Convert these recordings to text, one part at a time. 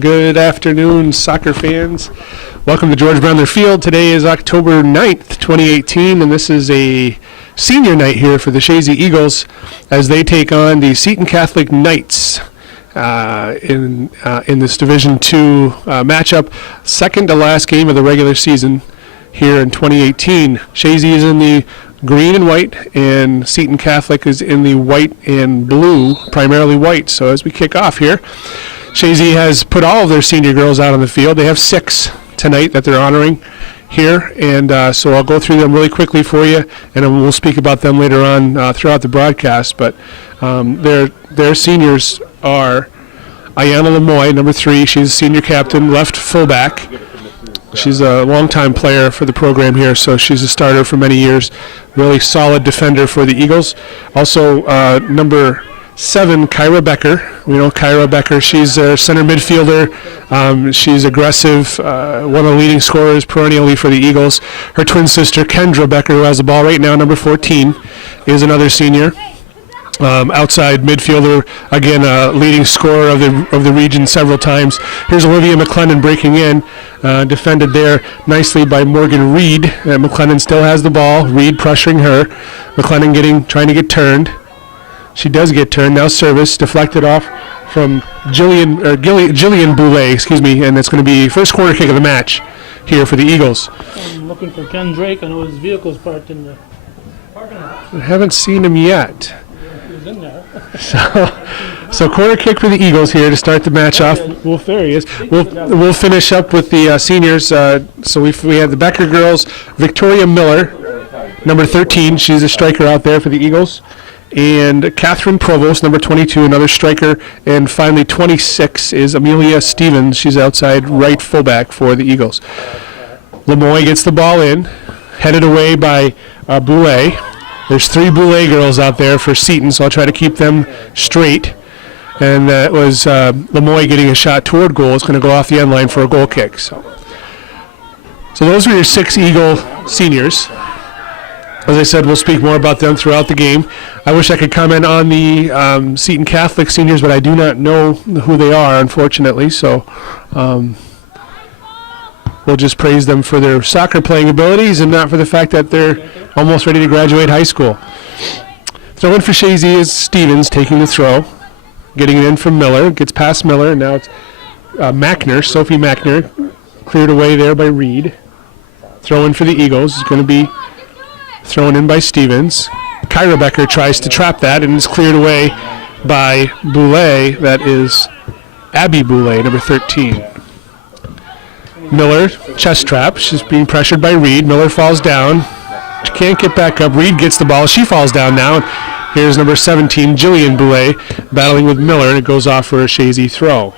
Good afternoon, soccer fans. Welcome to George Brendler Field. Today is October 9th, 2018, and this is a senior night here for the Chazy Eagles as they take on the Seton Catholic Knights in this Division II matchup. Second to last game of the regular season here in 2018. Chazy is in the green and white, and Seton Catholic is in the white and blue, primarily white. So as we kick off here, Chazy has put all of their senior girls out on the field. They have 6 tonight that they're honoring here, and so I'll go through them really quickly for you, and then we'll speak about them later on throughout the broadcast. But their seniors are Ayanna Lemoy, number 3. She's a senior captain, left fullback. She's a longtime player for the program here, so she's a starter for many years. Really solid defender for the Eagles. Also, number 7, Kyra Becker. We know Kyra Becker. She's a center midfielder. She's aggressive, one of the leading scorers perennially for the Eagles. Her twin sister, Kendra Becker, who has the ball right now, number 14, is another senior. Outside midfielder, again, leading scorer of the region several times. Here's Olivia McLennan breaking in, defended there nicely by Morgan Reed. McLennan still has the ball. Reed pressuring her. McLennan trying to get turned. She does get turned. Now service deflected off from Jillian Boulay, and it's going to be first corner kick of the match here for the Eagles. I'm looking for Ken Drake. I know his vehicle's parked in the parking lot. I haven't seen him yet. He was in there. So corner kick for the Eagles here to start the match off. There he is. We'll finish up with the seniors. So we have the Becker girls. Victoria Miller, number 13. She's a striker out there for the Eagles. And Catherine Provost, number 22, another striker. And finally, 26 is Amelia Stevens. She's outside right fullback for the Eagles. Lemoy gets the ball in, headed away by Boulay. There's 3 Boulay girls out there for Seton, so I'll try to keep them straight. And that was Lemoy getting a shot toward goal. It's going to go off the end line for a goal kick. So those are your 6 Eagle seniors. As I said, we'll speak more about them throughout the game. I wish I could comment on the Seton Catholic seniors, but I do not know who they are, unfortunately. So we'll just praise them for their soccer playing abilities and not for the fact that they're almost ready to graduate high school. Throw in for Chazy is Stevens taking the throw. Getting it in from Miller. Gets past Miller, and now it's Sophie Mackner, cleared away there by Reed. Throw in for the Eagles is going to be thrown in by Stevens. Kyra Becker tries to trap that and is cleared away by Boulay. That is Abby Boulay, number 13. Miller, chest trap. She's being pressured by Reed. Miller falls down. She can't get back up. Reed gets the ball. She falls down now. Here's number 17, Jillian Boulay, battling with Miller, and it goes off for a Chazy throw.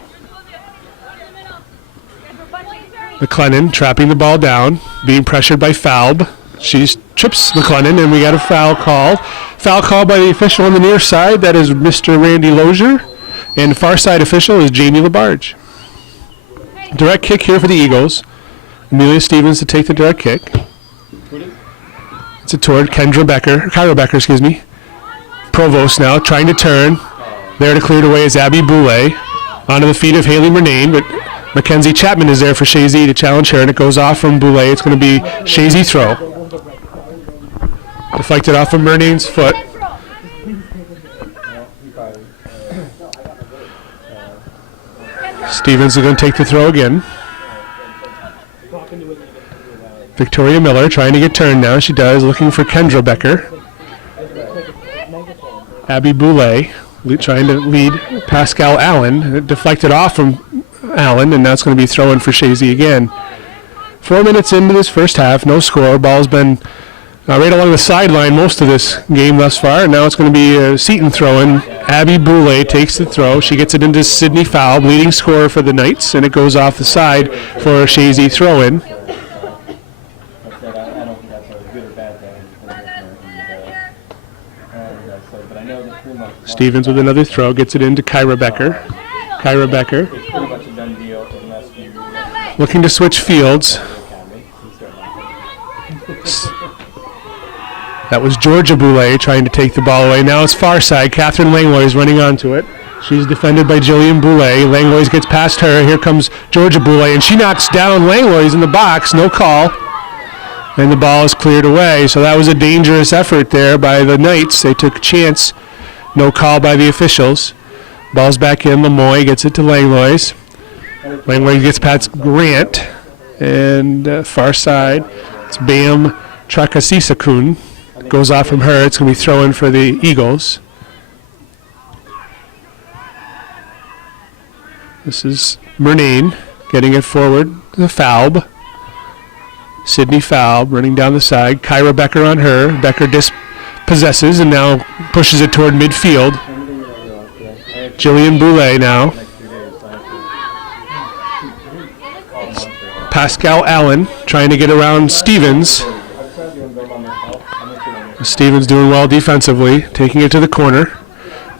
McLennan trapping the ball down, being pressured by Falb. She trips McLennan, and we got a foul called. Foul called by the official on the near side. That is Mr. Randy Lozier. And the far side official is Jamie Labarge. Direct kick here for the Eagles. Amelia Stevens to take the direct kick. It's toward Kyra Becker, Provost now trying to turn. There to clear it away is Abby Boulay. Onto the feet of Haley Murnane, but Mackenzie Chapman is there for Chazy to challenge her, and it goes off from Boulay. It's going to be Chazy throw. Deflected off of Murnane's foot. Stevens is going to take the throw again. Victoria Miller trying to get turned now. She does, looking for Kendra Becker. Abby Boulay trying to lead Pascal Allen. It deflected off from Allen, and now it's going to be throw in for Chazy again. 4 minutes into this first half, no score. Ball's been right along the sideline most of this game thus far, and now it's going to be a Seton throw-in. Abby Boulay takes the throw. She gets it into Sydney Falb, leading scorer for the Knights, and it goes off the side for a Chazy throw-in. Stevens with another throw, gets it into Kyra Becker. Kyra Becker looking to switch fields. That was Georgia Boulay trying to take the ball away. Now it's far side. Catherine Langlois is running onto it. She's defended by Jillian Boulay. Langlois gets past her. Here comes Georgia Boulay, and she knocks down Langlois in the box. No call. And the ball is cleared away. So that was a dangerous effort there by the Knights. They took a chance. No call by the officials. Ball's back in. Lemoy gets it to Langlois. Langlois gets past Grant. And far side, it's Bam Trakasisakun. Goes off from her. It's going to be throw in for the Eagles. This is Murnane getting it forward. The Falb. Sydney Falb running down the side. Kyra Becker on her. Becker dispossesses and now pushes it toward midfield. Jillian Boulay now. Pascal Allen trying to get around Stevens. Stevens doing well defensively, taking it to the corner.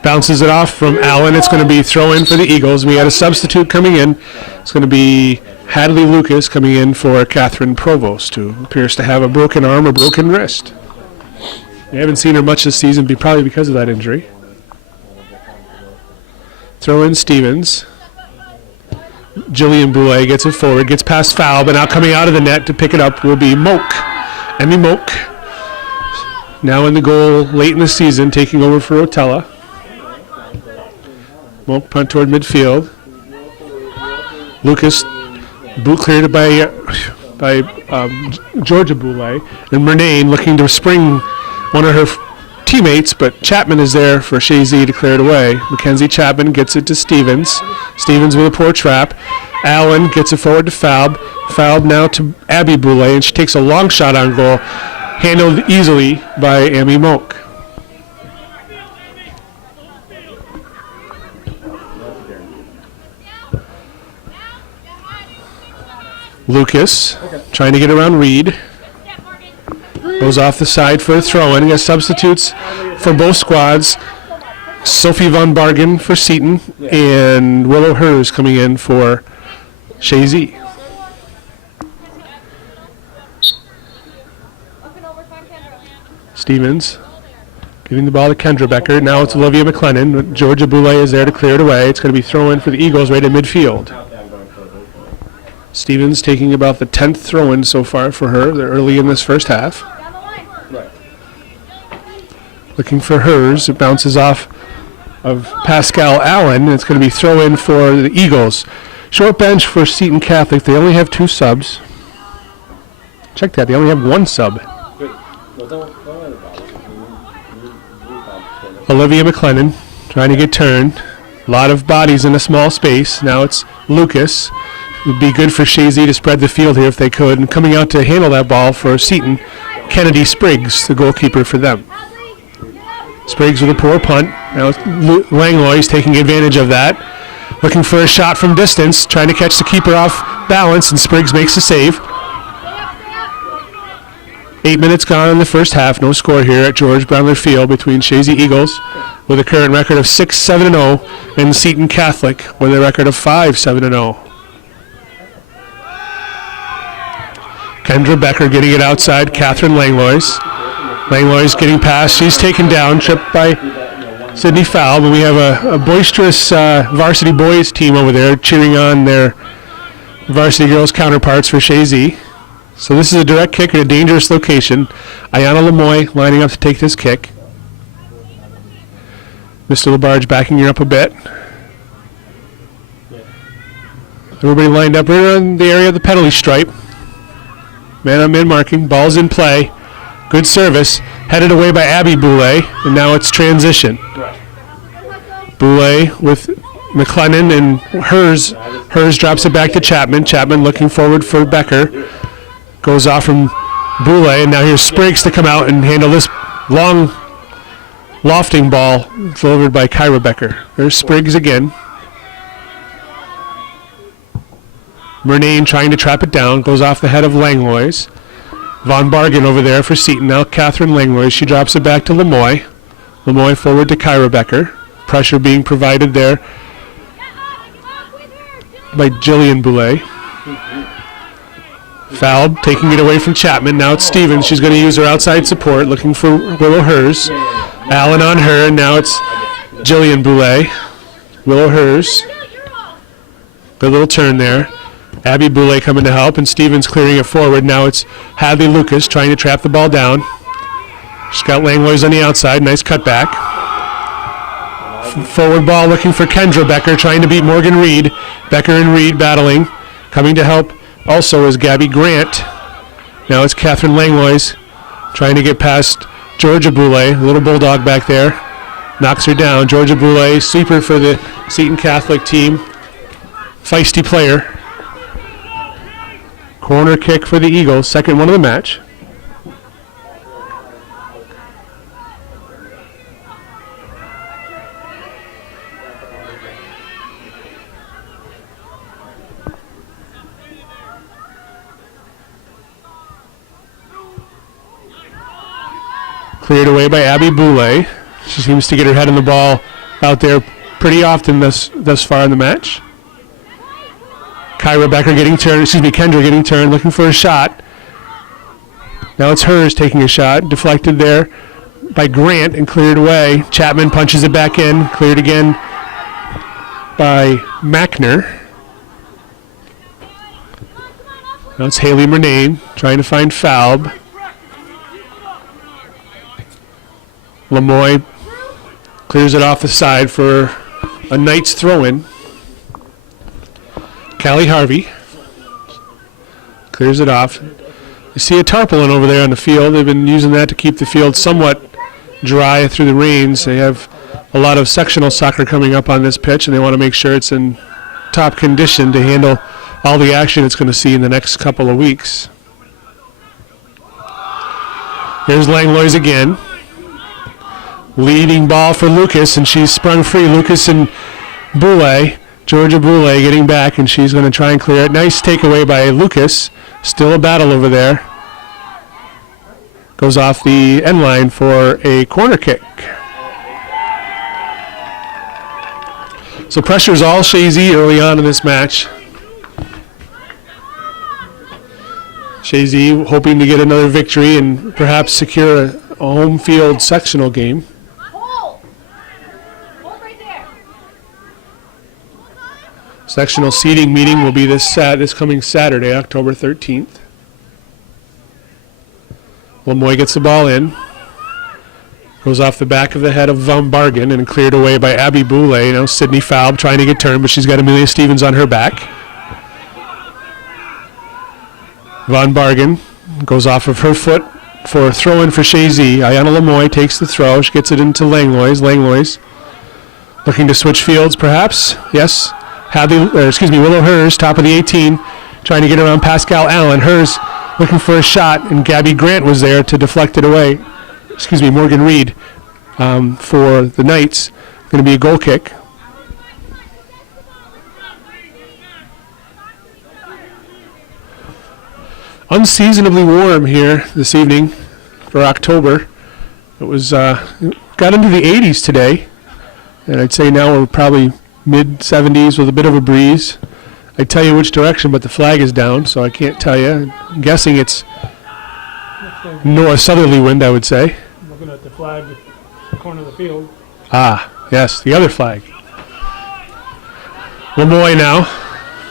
Bounces it off from Allen. It's going to be throw in for the Eagles. We had a substitute coming in. It's going to be Hadley Lucas coming in for Catherine Provost, who appears to have a broken arm or broken wrist. We haven't seen her much this season, probably because of that injury. Throw in Stevens. Jillian Boulay gets it forward, gets past foul, but now coming out of the net to pick it up will be Moak. Emmy Moak. Now in the goal late in the season, taking over for Rotella. Moak punt toward midfield. Lucas cleared by Georgia Boulay. And Murnane looking to spring one of her teammates, but Chapman is there for Chazy to clear it away. Mackenzie Chapman gets it to Stevens. Stevens with a poor trap. Allen gets it forward to Falb. Falb now to Abby Boulay, and she takes a long shot on goal, handled easily by Amy Moak. Lucas trying to get around Reed. Goes off the side for a throw-in. He has substitutes for both squads. Sophie Von Bargen for Seton and Willow Hers coming in for Chazy. Stevens giving the ball to Kendra Becker. Now it's Olivia McLennan. Georgia Boulay is there to clear it away. It's going to be throw in for the Eagles right at midfield. Stevens taking about the 10th throw-in so far for her. They're early in this first half. Looking for Hers. It bounces off of Pascal Allen. It's going to be throw in for the Eagles. Short bench for Seton Catholic. They only have 2 subs. Check that. They only have 1 sub. Olivia McLennan trying to get turned. A lot of bodies in a small space. Now it's Lucas. It would be good for Chazy to spread the field here if they could. And coming out to handle that ball for Seton, Kennedy Spriggs, the goalkeeper for them. Spriggs with a poor punt. Now Langlois taking advantage of that. Looking for a shot from distance, trying to catch the keeper off balance, and Spriggs makes the save. 8 minutes gone in the first half. No score here at George Brendler Field between Chazy Eagles with a current record of 6-7-0 and Seton Catholic with a record of 5-7-0. Kendra Becker getting it outside. Catherine Langlois. Langlois getting past. She's taken down, tripped by Sydney Falb, and we have a boisterous varsity boys team over there cheering on their varsity girls counterparts for Chazy. So this is a direct kick at a dangerous location. Ayana Lemoy lining up to take this kick. Mr. Labarge backing her up a bit. Everybody lined up right around the area of the penalty stripe. Man-on-man marking. Ball's in play. Good service. Headed away by Abby Boulay, and now it's transition. Boulay with McLennan and Hers. Hers drops it back to Chapman. Chapman looking forward for Becker. Goes off from Boulay, and now here's Spriggs to come out and handle this long lofting ball delivered by Kyra Becker. There's Spriggs again. Murnane trying to trap it down. Goes off the head of Langlois. Von Bargen over there for Seton. Now Catherine Langlois. She drops it back to Lemoy. Lemoy forward to Kyra Becker. Pressure being provided there by Jillian Boulay. Falb taking it away from Chapman. Now it's Stevens. She's going to use her outside support, looking for Willow Hers. Allen on her, and now it's Jillian Boulay. Willow Hers. Good little turn there. Abby Boulay coming to help, and Stevens clearing it forward. Now it's Hadley Lucas trying to trap the ball down. She's got Langlois on the outside. Nice cutback. Forward ball looking for Kendra Becker, trying to beat Morgan Reed. Becker and Reed battling. Coming to help also is Gabby Grant. Now it's Catherine Langlois trying to get past Georgia Boulay. Little bulldog back there. Knocks her down. Georgia Boulay, sweeper for the Seton Catholic team. Feisty player. Corner kick for the Eagles, second one of the match. Cleared away by Abby Boulay. She seems to get her head on the ball out there pretty often thus far in the match. Kendra getting turned, looking for a shot. Now it's Hers taking a shot, deflected there by Grant and cleared away. Chapman punches it back in, cleared again by Mackner. Now it's Haley Murnane trying to find Falb. Lemoy clears it off the side for a Knights throw-in. Callie Harvey clears it off. You see a tarpaulin over there on the field. They've been using that to keep the field somewhat dry through the rains. They have a lot of sectional soccer coming up on this pitch, and they want to make sure it's in top condition to handle all the action it's going to see in the next couple of weeks. Here's Langlois again. Leading ball for Lucas, and she's sprung free. Lucas and Boulay. Georgia Boulay getting back, and she's going to try and clear it. Nice takeaway by Lucas. Still a battle over there. Goes off the end line for a corner kick. So pressure's all Chazy early on in this match. Chazy hoping to get another victory and perhaps secure a home field sectional game. Sectional seating meeting will be this coming Saturday, October 13th. Lemoy gets the ball in. Goes off the back of the head of Von Bargen and cleared away by Abby Boulay. Now Sydney Falb trying to get turned, but she's got Amelia Stevens on her back. Von Bargen goes off of her foot for a throw-in for Chazy. Ayana Lemoy takes the throw. She gets it into Langlois. Langlois looking to switch fields, perhaps. Yes. Willow Hers, top of the 18, trying to get around Pascal Allen. Hers looking for a shot, and Gabby Grant was there to deflect it away. Morgan Reed for the Knights. Going to be a goal kick. Unseasonably warm here this evening for October. It was got into the 80s today, and I'd say now we're probably mid-70s with a bit of a breeze. I tell you which direction, but the flag is down, so I can't tell you. I'm guessing it's north southerly wind, I would say. Looking at the flag, the corner of the field. Ah, yes, the other flag. Lemoy now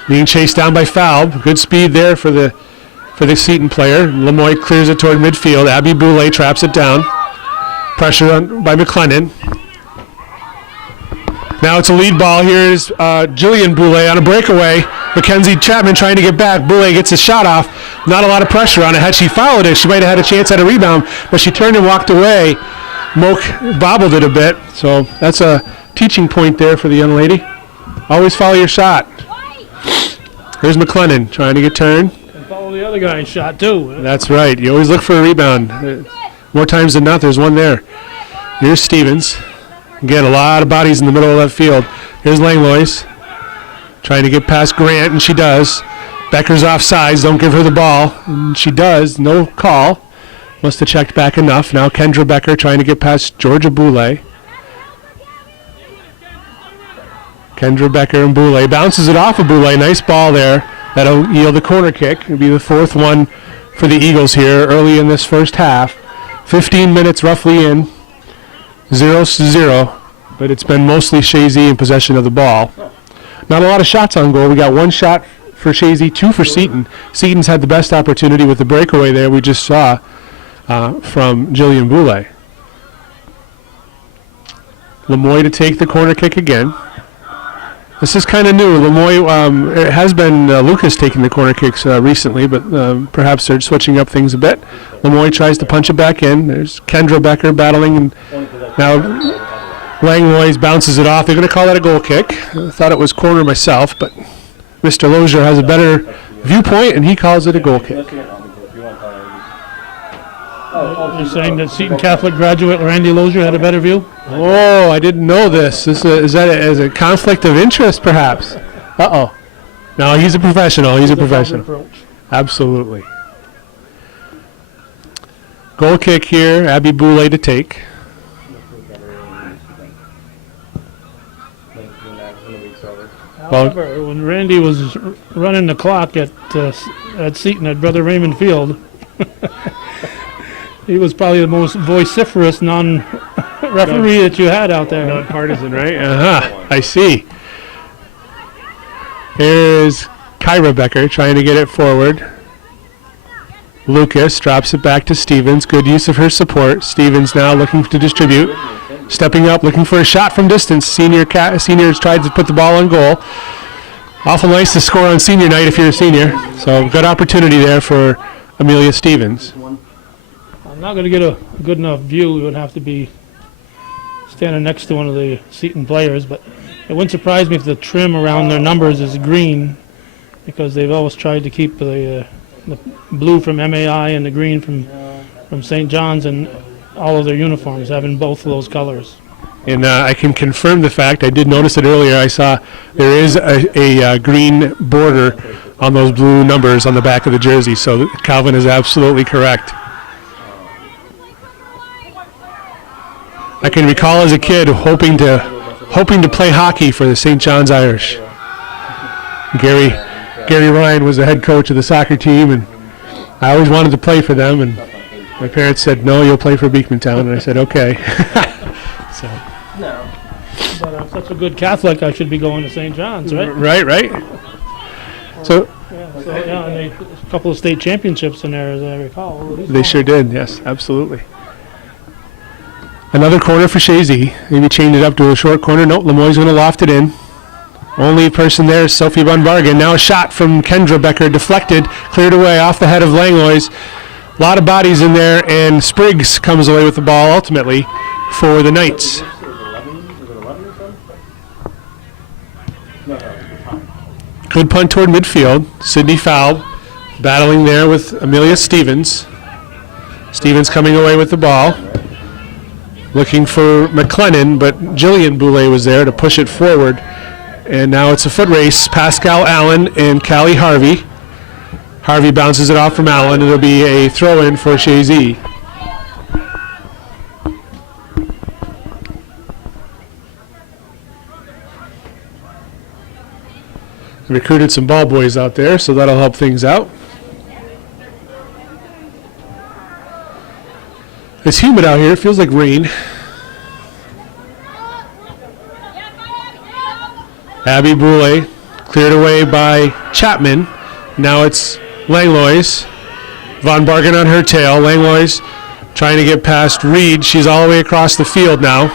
being chased down by Falb. Good speed there for the Seton player. Lemoy clears it toward midfield. Abby Boulay traps it down. Pressure on by McLennan. Now it's a lead ball. Here's Jillian Boulay on a breakaway. Mackenzie Chapman trying to get back. Boulay gets a shot off. Not a lot of pressure on it. Had she followed it, she might have had a chance at a rebound, but she turned and walked away. Moak bobbled it a bit, so that's a teaching point there for the young lady. Always follow your shot. Here's McLennan trying to get turned. And follow the other guy's shot, too. That's right. You always look for a rebound. More times than not, there's one there. Here's Stevens. Again, a lot of bodies in the middle of that field. Here's Langlois trying to get past Grant, and she does. Becker's offsides. Don't give her the ball. And she does. No call. Must have checked back enough. Now Kendra Becker trying to get past Georgia Boulay. Kendra Becker and Boulay. Bounces it off of Boulay. Nice ball there That'll yield a corner kick. It'll be the fourth one for the Eagles here early in this first half. 15 minutes roughly in, 0-0, but it's been mostly Chazy in possession of the ball. Not a lot of shots on goal. We got one shot for Chazy, two for Seton. Seton's had the best opportunity with the breakaway there we just saw from Jillian Boulay. Lemoy to take the corner kick again. This is kind of new. Lemoy, it has been Lucas taking the corner kicks recently, but perhaps they're switching up things a bit. Lemoy tries to punch it back in. There's Kendra Becker battling, and now Langlois bounces it off. They're going to call that a goal kick. I thought it was corner myself, but Mr. Lozier has a better viewpoint, and he calls it a goal kick. You're saying that Seton Catholic graduate Randy Lozier had a better view? Oh, I didn't know this. Is that a conflict of interest, perhaps? Uh-oh. No, he's a professional. He's a professional. Absolutely. Goal kick here, Abby Boulay to take. However, when Randy was running the clock at Seton at Brother Raymond Field, he was probably the most vociferous non-referee that you had out there. Non-partisan, right? I see. Here's Kyra Becker trying to get it forward. Lucas drops it back to Stevens. Good use of her support. Stevens now looking to distribute. Stepping up, looking for a shot from distance. Seniors tried to put the ball on goal. Awful nice to score on senior night if you're a senior. So good opportunity there for Amelia Stevens. I'm not going to get a good enough view. We would have to be standing next to one of the Seton players, but it wouldn't surprise me if the trim around their numbers is green, because they've always tried to keep the blue from MAI and the green from St. John's and all of their uniforms having both of those colors. And I can confirm the fact, I did notice it earlier, I saw there is a green border on those blue numbers on the back of the jersey, so Calvin is absolutely correct. I can recall as a kid hoping to play hockey for the St. John's Irish. Gary Ryan was the head coach of the soccer team, and I always wanted to play for them, and my parents said, no, you'll play for Beekmantown, and I said, okay. So. But I'm such a good Catholic, I should be going to St. John's, right? Right. So And a couple of state championships in there, as I recall. they sure did, yes, absolutely. Another corner for Chazy. Maybe change it up to a short corner. Nope, Lemoy's going to loft it in. Only person there is Sophie Van Bargen. Now a shot from Kendra Becker, deflected, cleared away off the head of Langlois. A lot of bodies in there, and Spriggs comes away with the ball ultimately for the Knights. Good punt toward midfield. Sydney Falb battling there with Amelia Stevens. Stevens coming away with the ball. Looking for McLennan, but Jillian Boulay was there to push it forward. And now it's a foot race. Pascal Allen and Callie Harvey. Harvey bounces it off from Allen. It'll be a throw-in for Chazy. Recruited some ball boys out there, so that'll help things out. It's humid out here. It feels like rain. Abby Boulay cleared away by Chapman. Now it's Langlois. Von Bargen on her tail. Langlois trying to get past Reed. She's all the way across the field now.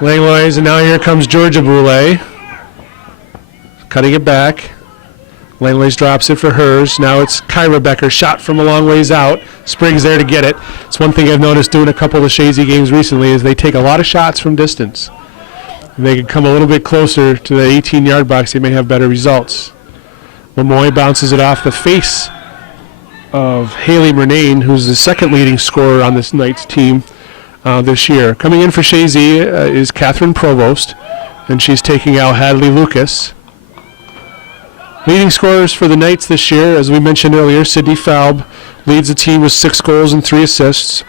Langlois, and now here comes Georgia Boulay. Cutting it back. Langlois drops it for hers. Now it's Kyra Becker, shot from a long ways out. Spriggs there to get it. It's one thing I've noticed doing a couple of Chazy games recently is they take a lot of shots from distance. If they can come a little bit closer to the 18-yard box, they may have better results. Lemoy bounces it off the face of Haley Murnane, who's the second leading scorer on this Knights team this year. Coming in for Chazy is Catherine Provost, and she's taking out Hadley Lucas. Leading scorers for the Knights this year, as we mentioned earlier, Sydney Falb leads the team with 6 goals and 3 assists.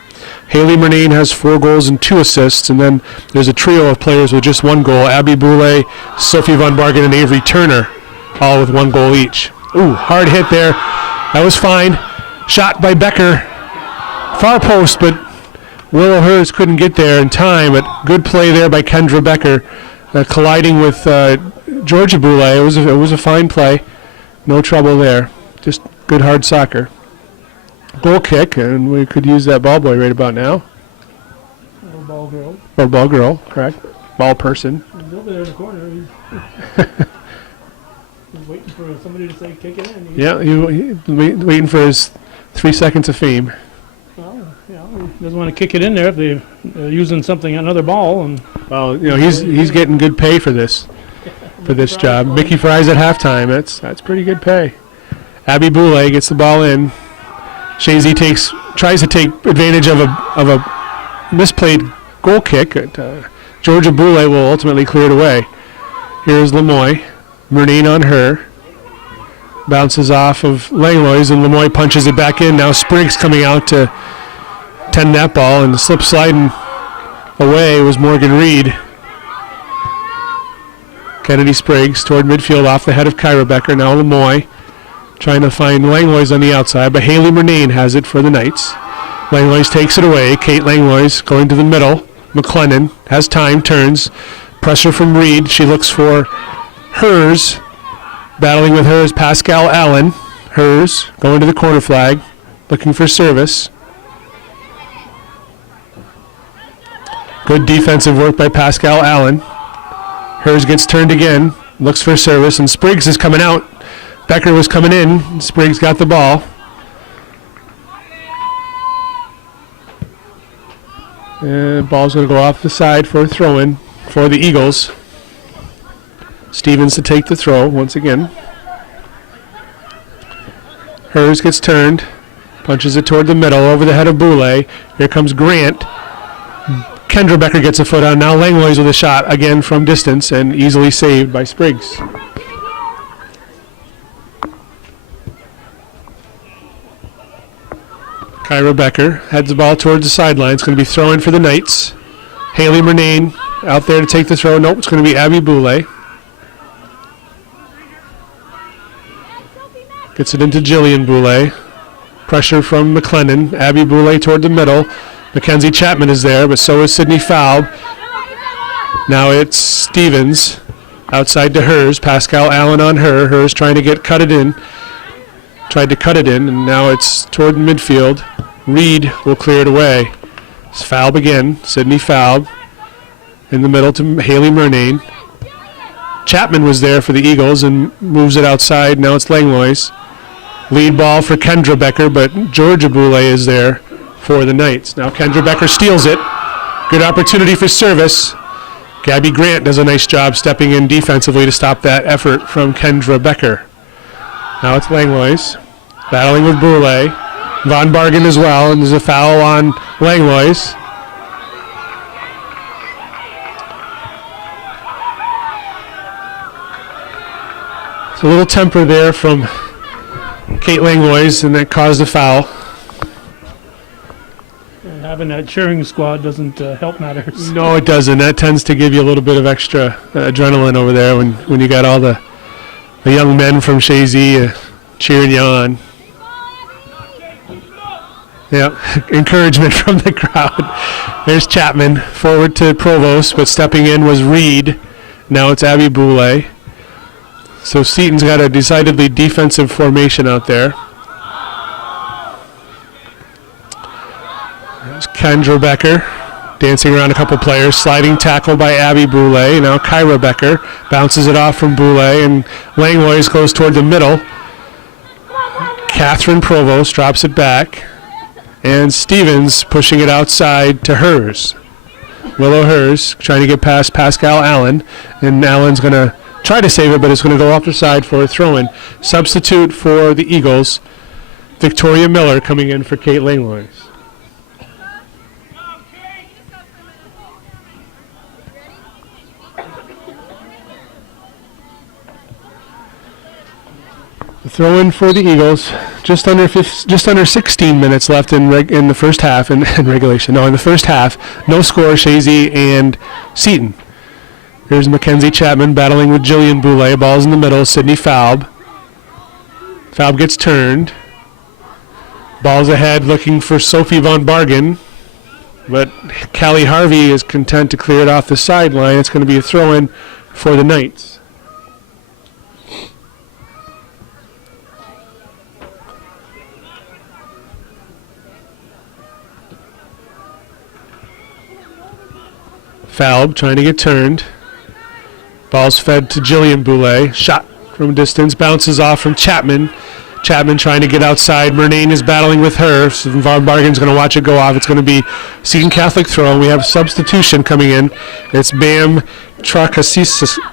Haley Murnane has 4 goals and 2 assists, and then there's a trio of players with just 1 goal. Abby Boulay, Sophie Von Bargen, and Avery Turner all with 1 goal each. Ooh, hard hit there. That was fine. Shot by Becker. Far post, but Willow Hers couldn't get there in time, but good play there by Kendra Becker, colliding with Georgia Boulay. It was a fine play. No trouble there. Just good hard soccer. Goal kick, and we could use that ball boy right about now. Or ball girl. Or ball girl, correct. Ball person. He's over there in the corner. He's waiting for somebody to say kick it in. Yeah, he's waiting for his 3 seconds of fame. Well, he doesn't want to kick it in there if they're using something, another ball. And Well, he's getting good pay for this job. Mickey Fries at halftime. That's pretty good pay. Abby Boulay gets the ball in. Chazy tries to take advantage of a misplayed goal kick. Georgia Boulay will ultimately clear it away. Here's Lemoy. Murnane on her. Bounces off of Langlois, and Lemoy punches it back in. Now Spriggs coming out to tend that ball, and the slip sliding away was Morgan Reed. Kennedy Spriggs toward midfield off the head of Kyra Becker. Now Lemoy trying to find Langlois on the outside, but Haley Murnane has it for the Knights. Langlois takes it away. Kate Langlois going to the middle. McLennan has time, turns. Pressure from Reed. She looks for Hers. Battling with her is Pascal Allen. Hers going to the corner flag, looking for service. Good defensive work by Pascal Allen. Hers gets turned again, looks for service, and Spriggs is coming out. Becker was coming in. Spriggs got the ball. And ball's going to go off the side for a throw-in for the Eagles. Stevens to take the throw once again. Hers gets turned, punches it toward the middle, over the head of Boulay. Here comes Grant. Kendra Becker gets a foot on. Now Langlois with a shot, again from distance, and easily saved by Spriggs. Kyra Becker heads the ball towards the sideline. It's going to be throw-in for the Knights. Haley Murnane out there to take the throw. Nope, it's going to be Abby Boulay. Gets it into Jillian Boulay. Pressure from McLennan. Abby Boulay toward the middle. Mackenzie Chapman is there, but so is Sydney Faub. Now it's Stevens outside to Hers. Pascal Allen on her. Hers trying to get cut it in. Tried to cut it in, and now it's toward midfield. Reed will clear it away. It's Faub again. Sydney Faub in the middle to Haley Murnane. Chapman was there for the Eagles and moves it outside. Now it's Langlois. Lead ball for Kendra Becker, but Georgia Boulay is there for the Knights. Now Kendra Becker steals it. Good opportunity for service. Gabby Grant does a nice job stepping in defensively to stop that effort from Kendra Becker. Now it's Langlois battling with Boulay. Von Bargen as well, and there's a foul on Langlois. It's a little temper there from Kate Langlois, and that caused a foul. And having that cheering squad doesn't help matters. No, it doesn't. That tends to give you a little bit of extra adrenaline over there when you got all the young men from Chazy cheering you on. Yeah, encouragement from the crowd. There's Chapman, forward to Provost, but stepping in was Reed. Now it's Abby Boulay. So Seton's got a decidedly defensive formation out there. There's Kendra Becker dancing around a couple players. Sliding tackle by Abby Boulay. Now Kyra Becker bounces it off from Boulay, and Langlois goes toward the middle. Catherine Provost drops it back. And Stevens pushing it outside to Hers. Willow Hers trying to get past Pascal Allen. And Allen's going to try to save it, but it's going to go off the side for a throw-in. Substitute for the Eagles, Victoria Miller coming in for Kate Langlois. The throw-in for the Eagles. Just under 16 minutes left in the first half in regulation. No, in the first half, no score. Chazy and Seton. Here's Mackenzie Chapman battling with Jillian Boulay. Ball's in the middle. Sydney Falb. Falb gets turned. Ball's ahead looking for Sophie Von Bargen. But Callie Harvey is content to clear it off the sideline. It's going to be a throw-in for the Knights. Falb trying to get turned. Ball's fed to Jillian Boulay. Shot from distance. Bounces off from Chapman. Chapman trying to get outside. Murnane is battling with her. So Von Bargen's going to watch it go off. It's going to be Seton Catholic throw. We have a substitution coming in. It's Bam Trakasisakun,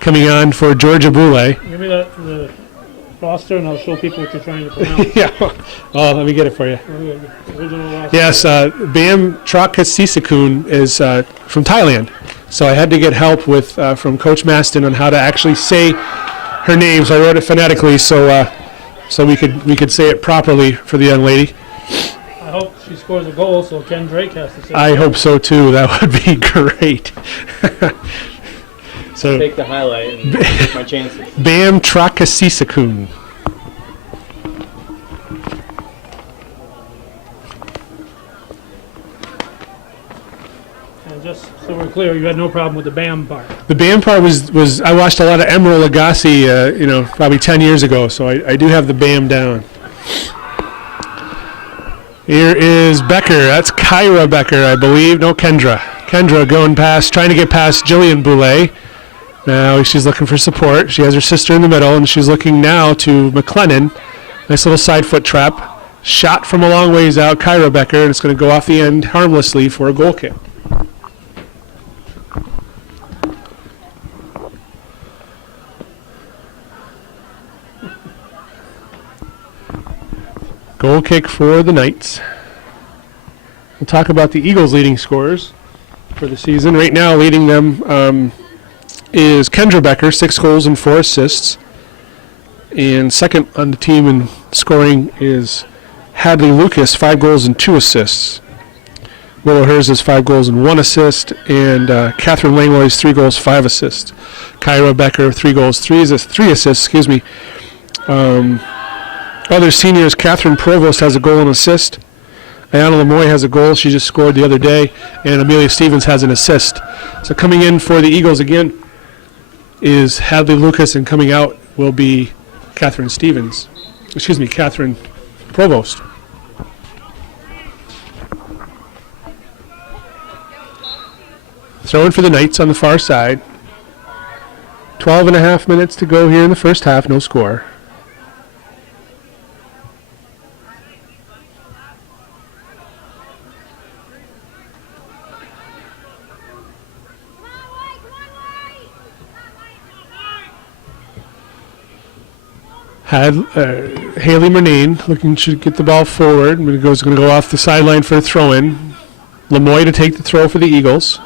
coming on for Georgia Boulay. Give me the roster, and I'll show people what you're trying to pronounce. Yeah. Oh, let me get it for you. Original roster. Yes, Bam Trakasisakun is from Thailand. So I had to get help with from Coach Maston on how to actually say her name. So I wrote it phonetically so we could say it properly for the young lady. I hope she scores a goal so Ken Drake has to say I hope so too. That would be great. So take the highlight and take my chances. Bam Trakasisakun. And just so we're clear, you had no problem with the BAM part. The BAM part was I watched a lot of Emerald Lagasse, probably 10 years ago, so I do have the BAM down. Here is Becker. That's Kyra Becker, I believe. No, Kendra. Kendra going past, trying to get past Jillian Boulay. Now she's looking for support. She has her sister in the middle, and she's looking now to McLennan. Nice little side foot trap. Shot from a long ways out, Kyra Becker, and it's going to go off the end harmlessly for a goal kick. Goal kick for the Knights. We'll talk about the Eagles' leading scorers for the season. Right now, leading them is Kendra Becker, 6 goals and 4 assists. And second on the team in scoring is Hadley Lucas, 5 goals and 2 assists. Willow Hers has 5 goals and 1 assist. And Catherine Langlois, 3 goals, 5 assists. Kyra Becker, 3 goals, 3 assists. Other seniors, Catherine Provost has a goal and assist. Ayana Lemoy has a goal. She just scored the other day. And Amelia Stevens has an assist. So coming in for the Eagles again is Hadley Lucas, and coming out will be Catherine Provost. Throwing for the Knights on the far side. 12 and a half minutes to go here in the first half, no score. Haley Murnane looking to get the ball forward. It's going to go off the sideline for a throw-in. Lemoy to take the throw for the Eagles.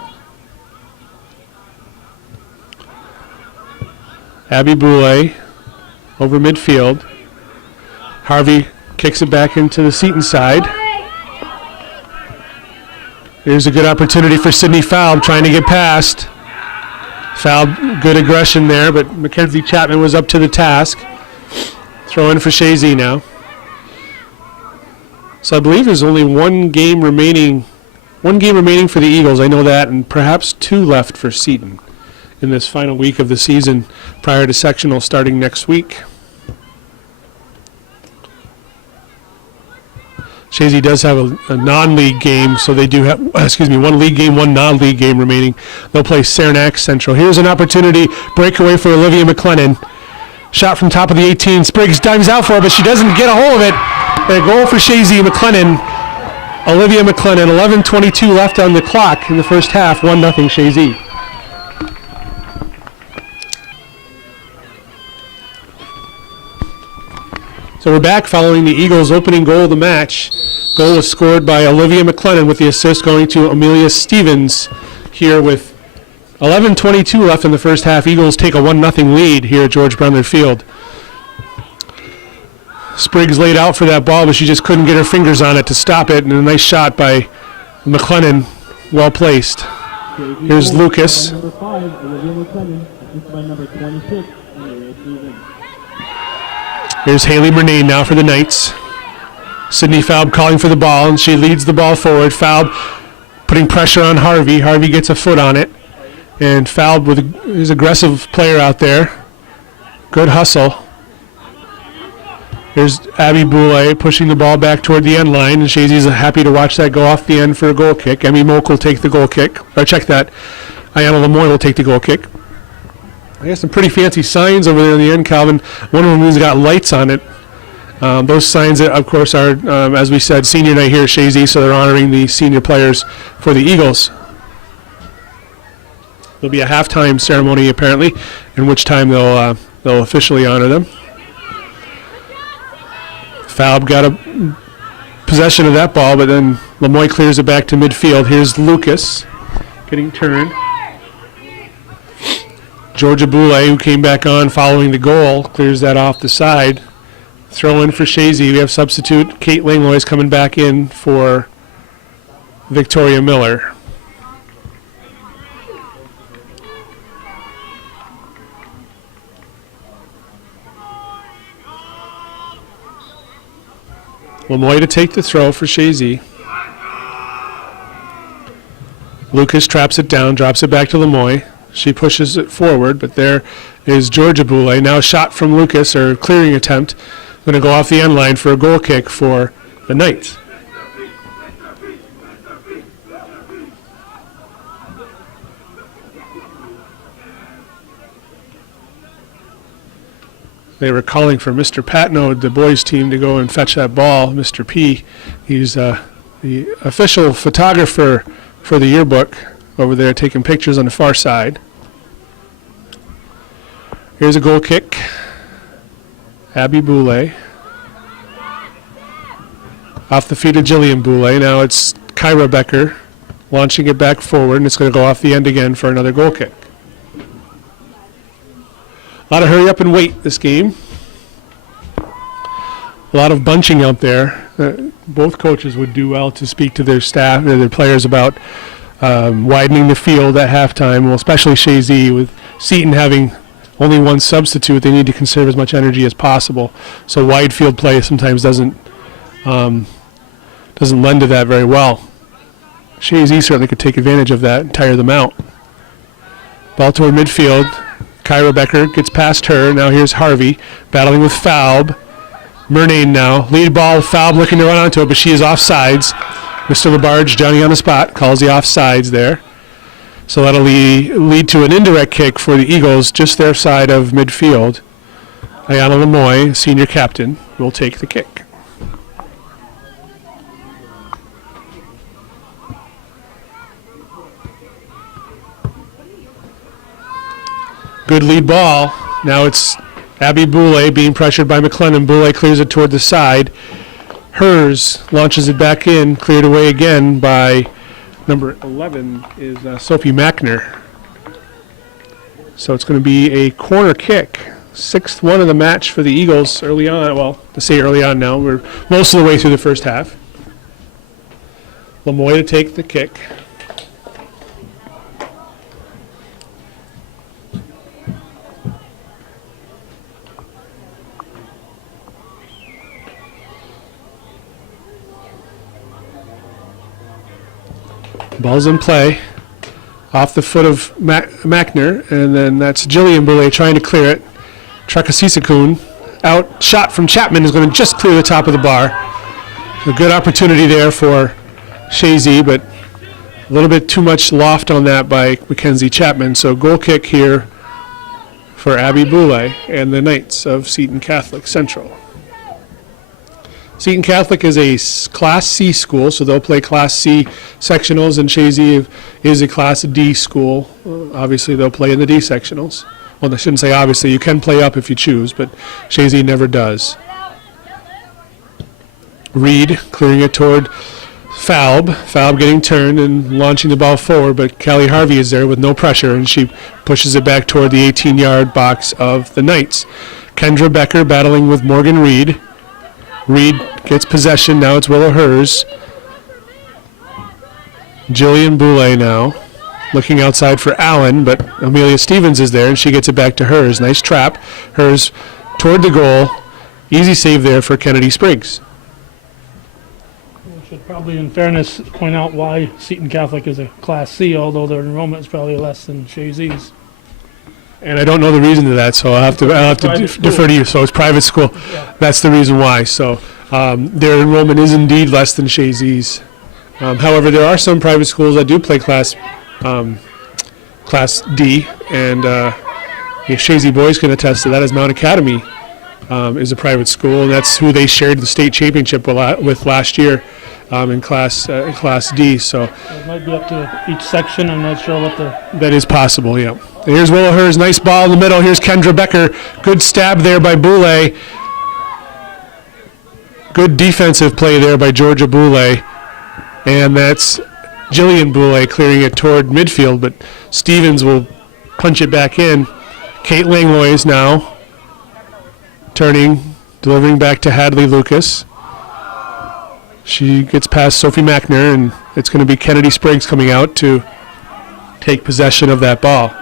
Abby Boulay over midfield. Harvey kicks it back into the Seton side. Here's a good opportunity for Sydney Falb trying to get past. Falb, good aggression there, but Mackenzie Chapman was up to the task. Throw in for Chazy now. So I believe there's only one game remaining for the Eagles. I know that, and perhaps 2 left for Seton in this final week of the season prior to sectional starting next week. Chazy does have a non-league game, so they do have, one league game, one non-league game remaining. They'll play Saranac Central. Here's an opportunity, breakaway for Olivia McLennan. Shot from top of the 18. Spriggs dives out for it, but she doesn't get a hold of it. And a goal for Chazy McLennan. Olivia McLennan, 11:22 left on the clock in the first half, 1-0 Chazy. So we're back following the Eagles' opening goal of the match. Goal was scored by Olivia McLennan with the assist going to Amelia Stevens here with 11:22 left in the first half. Eagles take a 1-0 lead here at George Brendler Field. Spriggs laid out for that ball, but she just couldn't get her fingers on it to stop it, and a nice shot by McLennan, well placed. Here's Lucas. Number 5, Olivia McLennan, assisted by number 26, Maria Stevens. Here's Haley Murnane now for the Knights. Sydney Falb calling for the ball, and she leads the ball forward. Falb putting pressure on Harvey. Harvey gets a foot on it. And Falb with his aggressive player out there. Good hustle. There's Abby Boulay pushing the ball back toward the end line, and Chazy's happy to watch that go off the end for a goal kick. Emmy Moak will take the goal kick. Or check that. Ayanna Lemoyne will take the goal kick. I got some pretty fancy signs over there in the end, Calvin. One of them has got lights on it. Those signs, of course, are, as we said, senior night here at Chazy, so they're honoring the senior players for the Eagles. There'll be a halftime ceremony, apparently, in which time they'll officially honor them. Falb got a possession of that ball, but then Lemoyne clears it back to midfield. Here's Lucas getting turned. Georgia Boulay, who came back on following the goal, clears that off the side. Throw in for Chazy. We have substitute Kate Langlois coming back in for Victoria Miller. Lemoyne to take the throw for Chazy. Lucas traps it down, drops it back to Lemoyne. She pushes it forward, but there is Georgia Boulay. Now a shot from Lucas, or clearing attempt. Going to go off the end line for a goal kick for the Knights. They were calling for Mr. Patno, the boys' team, to go and fetch that ball. Mr. P, he's the official photographer for the yearbook over there, taking pictures on the far side. Here's a goal kick. Abby Boulay. Off the feet of Jillian Boulay. Now it's Kyra Becker launching it back forward, and it's going to go off the end again for another goal kick. A lot of hurry up and wait this game. A lot of bunching out there. Both coaches would do well to speak to their staff, their players, about widening the field at halftime, well, especially Chazy, with Seton having only one substitute. They need to conserve as much energy as possible. So wide field play sometimes doesn't lend to that very well. Chazy certainly could take advantage of that and tire them out. Ball toward midfield. Kyra Becker gets past her. Now here's Harvey battling with Falb. Murnane now. Lead ball. Falb looking to run onto it, but she is offsides. Mr. Labarge, Johnny on the spot, calls the offsides there. So that'll lead to an indirect kick for the Eagles, just their side of midfield. Ayanna Lemoyne, senior captain, will take the kick. Good lead ball. Now it's Abby Boulay being pressured by McLennan. Boulay clears it toward the side. Hers launches it back in, cleared away again by number 11 is Sophie Mackner. So it's going to be a corner kick. 6th one of the match for the Eagles early on. Well, to say early on now, we're most of the way through the first half. Lemoyne to take the kick. Ball's in play, off the foot of Mackner, and then that's Jillian Boulay trying to clear it. Trakasisakun out, shot from Chapman is going to just clear the top of the bar. A good opportunity there for Chazy, but a little bit too much loft on that by Mackenzie Chapman. So goal kick here for Abby Boulay and the Knights of Seton Catholic Central. Seton Catholic is a Class C school, so they'll play Class C sectionals, and Chazy is a Class D school. Obviously, they'll play in the D sectionals. Well, I shouldn't say obviously. You can play up if you choose, but Chazy never does. Reed clearing it toward Falb. Falb getting turned and launching the ball forward, but Callie Harvey is there with no pressure, and she pushes it back toward the 18-yard box of the Knights. Kendra Becker battling with Morgan Reed. Reed gets possession. Now it's Willow Hers. Jillian Boulay now looking outside for Allen, but Amelia Stevens is there, and she gets it back to Hers. Nice trap. Hers toward the goal. Easy save there for Kennedy Spriggs. We should probably, in fairness, point out why Seton Catholic is a Class C, although their enrollment is probably less than Chazy's. And I don't know the reason to that, so I'll have to Private school. defer to you. So it's private school. Yeah. That's the reason why. So their enrollment is indeed less than Chazy's. However, there are some private schools that do play Class D, and Chazy boys can attest to that, as Mount Academy is a private school, and that's who they shared the state championship with last year in Class D. So It might be up to each section. I'm not sure what the... that is possible, yeah. And here's Willow Hers, nice ball in the middle. Here's Kendra Becker. Good stab there by Boulay. Good defensive play there by Georgia Boulay. And that's Jillian Boulay clearing it toward midfield, but Stevens will punch it back in. Kate Langlois now turning, delivering back to Hadley Lucas. She gets past Sophie Mackner, and it's going to be Kennedy Spriggs coming out to take possession of that ball.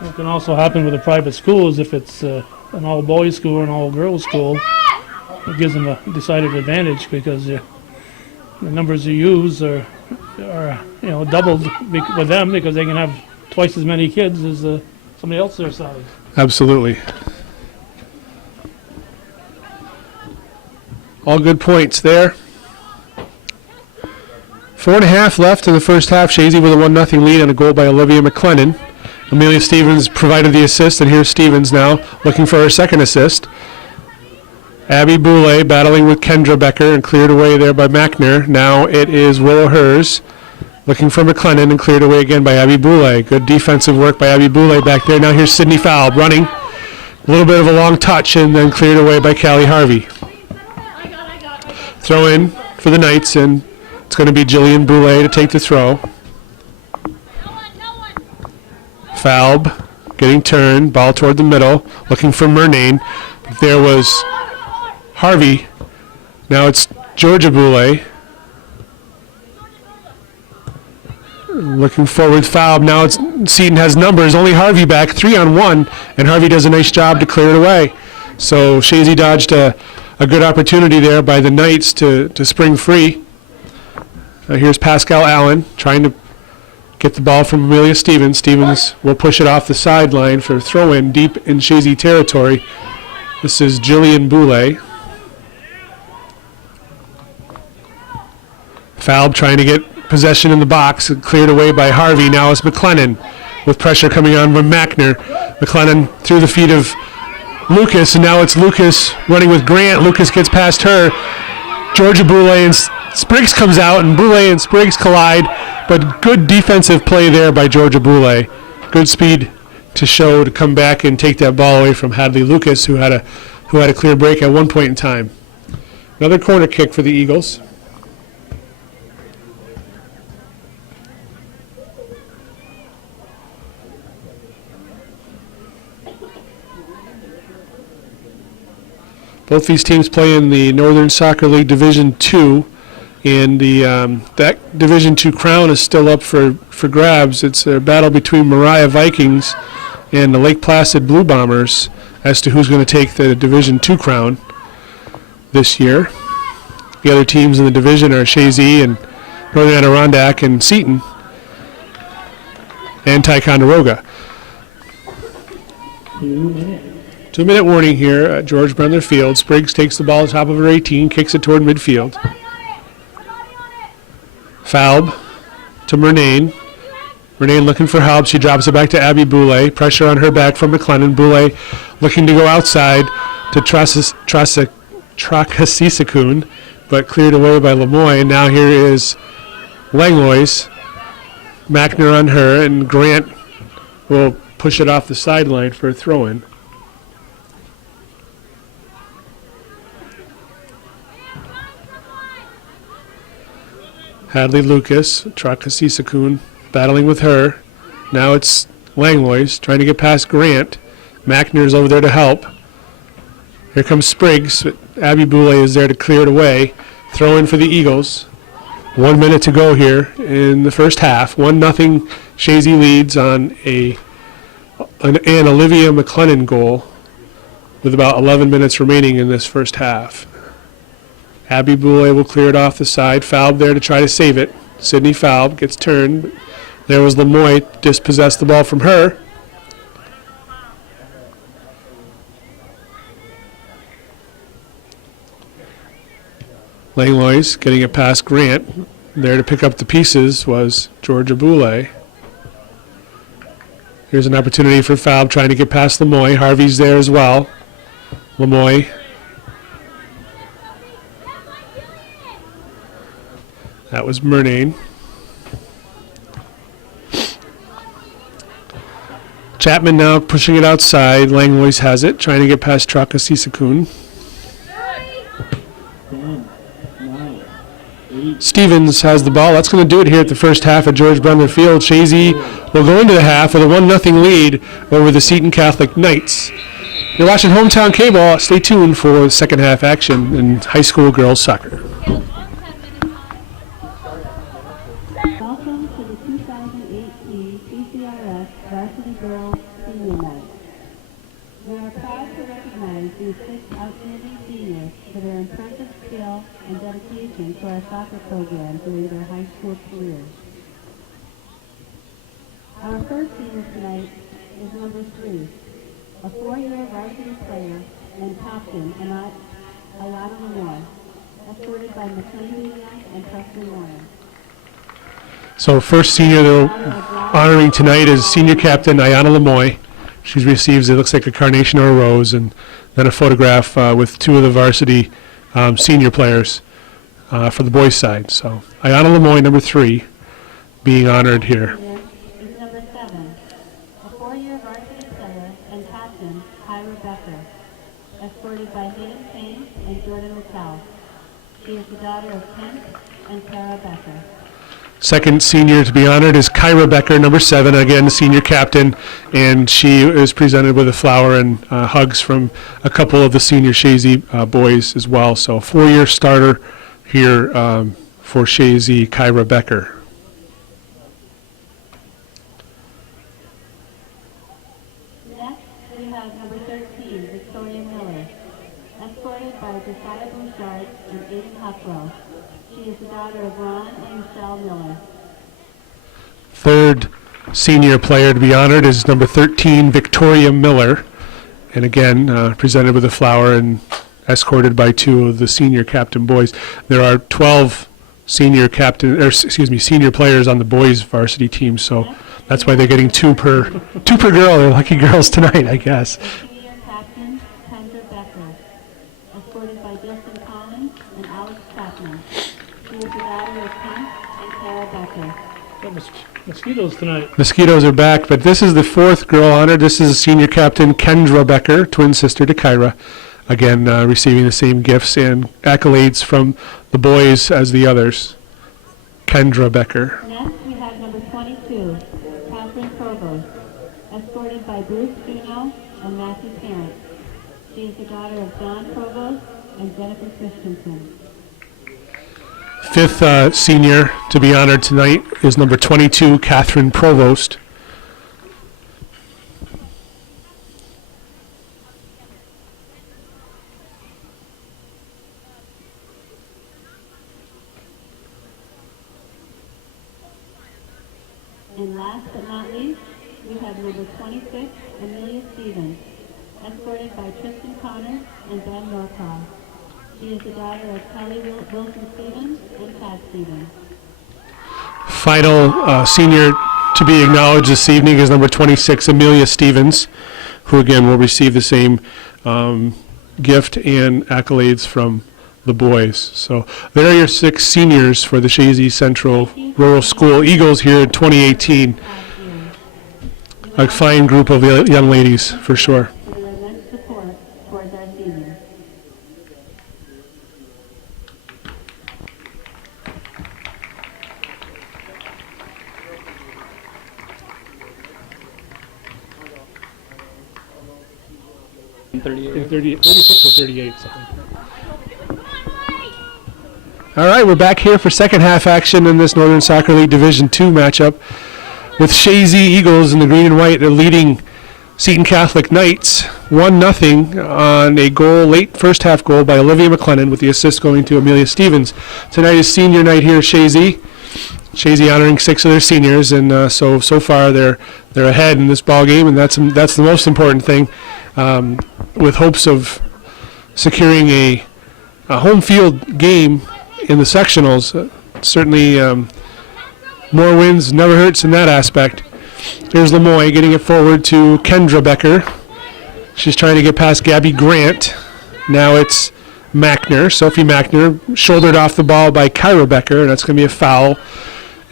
What can also happen with a private school is if it's an all-boys school or an all-girls school, it gives them a decided advantage because the numbers you use are doubled with them because they can have twice as many kids as somebody else their size. Absolutely. All good points there. 4.5 left in the first half. Chazy with a 1-0 lead and a goal by Olivia McLennan. Amelia Stevens provided the assist, and here's Stevens now looking for her second assist. Abby Boulay battling with Kendra Becker and cleared away there by Mackner. Now it is Willow Hers looking for McLennan and cleared away again by Abby Boulay. Good defensive work by Abby Boulay back there. Now here's Sydney Falb running. A little bit of a long touch and then cleared away by Callie Harvey. Throw in for the Knights, and it's going to be Jillian Boulay to take the throw. Falb getting turned, ball toward the middle, looking for Murnane. There was Harvey. Now it's Georgia Boulay. Looking forward, Falb. Now it's Seton has numbers. Only Harvey back, 3-on-1, and Harvey does a nice job to clear it away. So Chazy dodged a good opportunity there by the Knights to spring free. Here's Pascal Allen trying to get the ball from Amelia Stevens. Stevens will push it off the sideline for a throw-in deep in Chazy territory. This is Jillian Boulay. Falb trying to get possession in the box, cleared away by Harvey. Now it's McLennan with pressure coming on from Mackner. McLennan through the feet of Lucas, and now it's Lucas running with Grant. Lucas gets past her. Georgia Boulay and Spriggs comes out, and Boulay and Spriggs collide, but good defensive play there by Georgia Boulay. Good speed to come back and take that ball away from Hadley Lucas, who had a clear break at one point in time. Another corner kick for the Eagles. Both these teams play in the Northern Soccer League Division II, and that Division II crown is still up for grabs. It's a battle between Mariah Vikings and the Lake Placid Blue Bombers as to who's going to take the Division II crown this year. The other teams in the division are Chazy and Northern Adirondack and Seton and Ticonderoga. 2 minutes. 2-minute warning here at George Brendler Field. Spriggs takes the ball top of her 18, kicks it toward midfield. Falb to Murnane. Murnane looking for help. She drops it back to Abby Boulay. Pressure on her back from McLennan. Boulay looking to go outside to Trakasisakun, but cleared away by Lemoyne. Now here is Langlois. Mackner on her, and Grant will push it off the sideline for a throw-in. Hadley Lucas, Trakasisakun battling with her. Now it's Langlois trying to get past Grant. Mackner's over there to help. Here comes Spriggs. Abby Boulay is there to clear it away. Throw in for the Eagles. 1 minute to go here in the first half. 1-0 Chazy leads on an Olivia McLennan goal with about 11 minutes remaining in this first half. Abby Boulay will clear it off the side. Falb there to try to save it. Sydney Falb gets turned. There was Lemoy, dispossessed the ball from her. Langlois getting it past Grant. There to pick up the pieces was Georgia Boulay. Here's an opportunity for Falb trying to get past Lemoy. Harvey's there as well. Lemoy. That was Murnane. Chapman now pushing it outside. Langlois has it, trying to get past Traka Sisakun. 10, 9, 8, Stevens has the ball. That's going to do it here at the first half at George Brendler Field. Chazy will go into the half with a 1-0 lead over the Seton Catholic Knights. You're watching Hometown Cable. Stay tuned for second half action in high school girls soccer. Welcome to the 2018 CCRS Varsity Girls Senior Night. We are proud to recognize these 6 outstanding seniors for their impressive skill and dedication to our soccer program during their high school careers. Our first senior tonight is number 3, a 4-year varsity player and captain, Ayana Lemoy, escorted by McKenzie and Preston Warner. So first senior they're honoring tonight is senior captain Ayana Lemoy. She receives, it looks like a carnation or a rose, and then a photograph with 2 of the varsity senior players for the boys' side. So Ayana Lemoy, number 3, being honored here. Is number 7, a 4-year varsity player and captain, Kyra Becker, escorted by Hayden Payne and Jordan Raquel. She is the daughter of Kent and Tara Becker. Second senior to be honored is Kyra Becker, number 7, again senior captain, and she is presented with a flower and hugs from a couple of the senior Chazy boys as well. So 4-year starter here for Chazy, Kyra Becker. Next, we have number 13, Victoria Miller, escorted by Josiah Bouchard and Aiden Huckrow. She is the daughter of Ron and Michelle Miller. Third senior player to be honored is number 13, Victoria Miller, and again presented with a flower and escorted by 2 of the senior captain boys. There are 12 senior players on the boys varsity team, so that's why they're getting 2 per girl. They're lucky girls tonight, I guess. Senior captain, Kendra Becker, escorted by Justin Collins and Alex Chapman. She is the daughter of Kent and Tara Becker. Got mosquitoes tonight. Mosquitoes are back, but this is the 4th girl honored. This is senior captain Kendra Becker, twin sister to Kyra. Again, receiving the same gifts and accolades from the boys as the others. Kendra Becker. Next, we have number 22, Catherine Provost, escorted by Bruce Juno and Matthew Parent. She is the daughter of John Provost and Jennifer Christensen. 5th senior to be honored tonight is number 22, Catherine Provost. And last but not least, we have number 26, Amelia Stevens, escorted by Tristan Connor and Ben Norcross. She is the daughter of Kelly Wilson Stevens and Chad Stevens. Final senior to be acknowledged this evening is number 26, Amelia Stevens, who again will receive the same gift and accolades from the boys. So there are your 6 seniors for the Chazy Central Rural School Eagles here in 2018. A fine group of young ladies, for sure. For their immense support towards our seniors. And 38. 36 or 38, something. All right, we're back here for second half action in this Northern Soccer League Division II matchup with Chazy Eagles in the green and white. They're leading Seton Catholic Knights 1-0 on a goal, late first half goal by Olivia McLennan, with the assist going to Amelia Stevens. Tonight is senior night here at Chazy. Chazy honoring 6 of their seniors, and so far they're ahead in this ball game, and that's the most important thing, with hopes of securing a home field game in the sectionals. Certainly more wins never hurts in that aspect. Here's Lemoy getting it forward to Kendra Becker. She's trying to get past Gabby Grant. Now it's Mackner, Sophie Mackner, shouldered off the ball by Kyra Becker, and that's going to be a foul.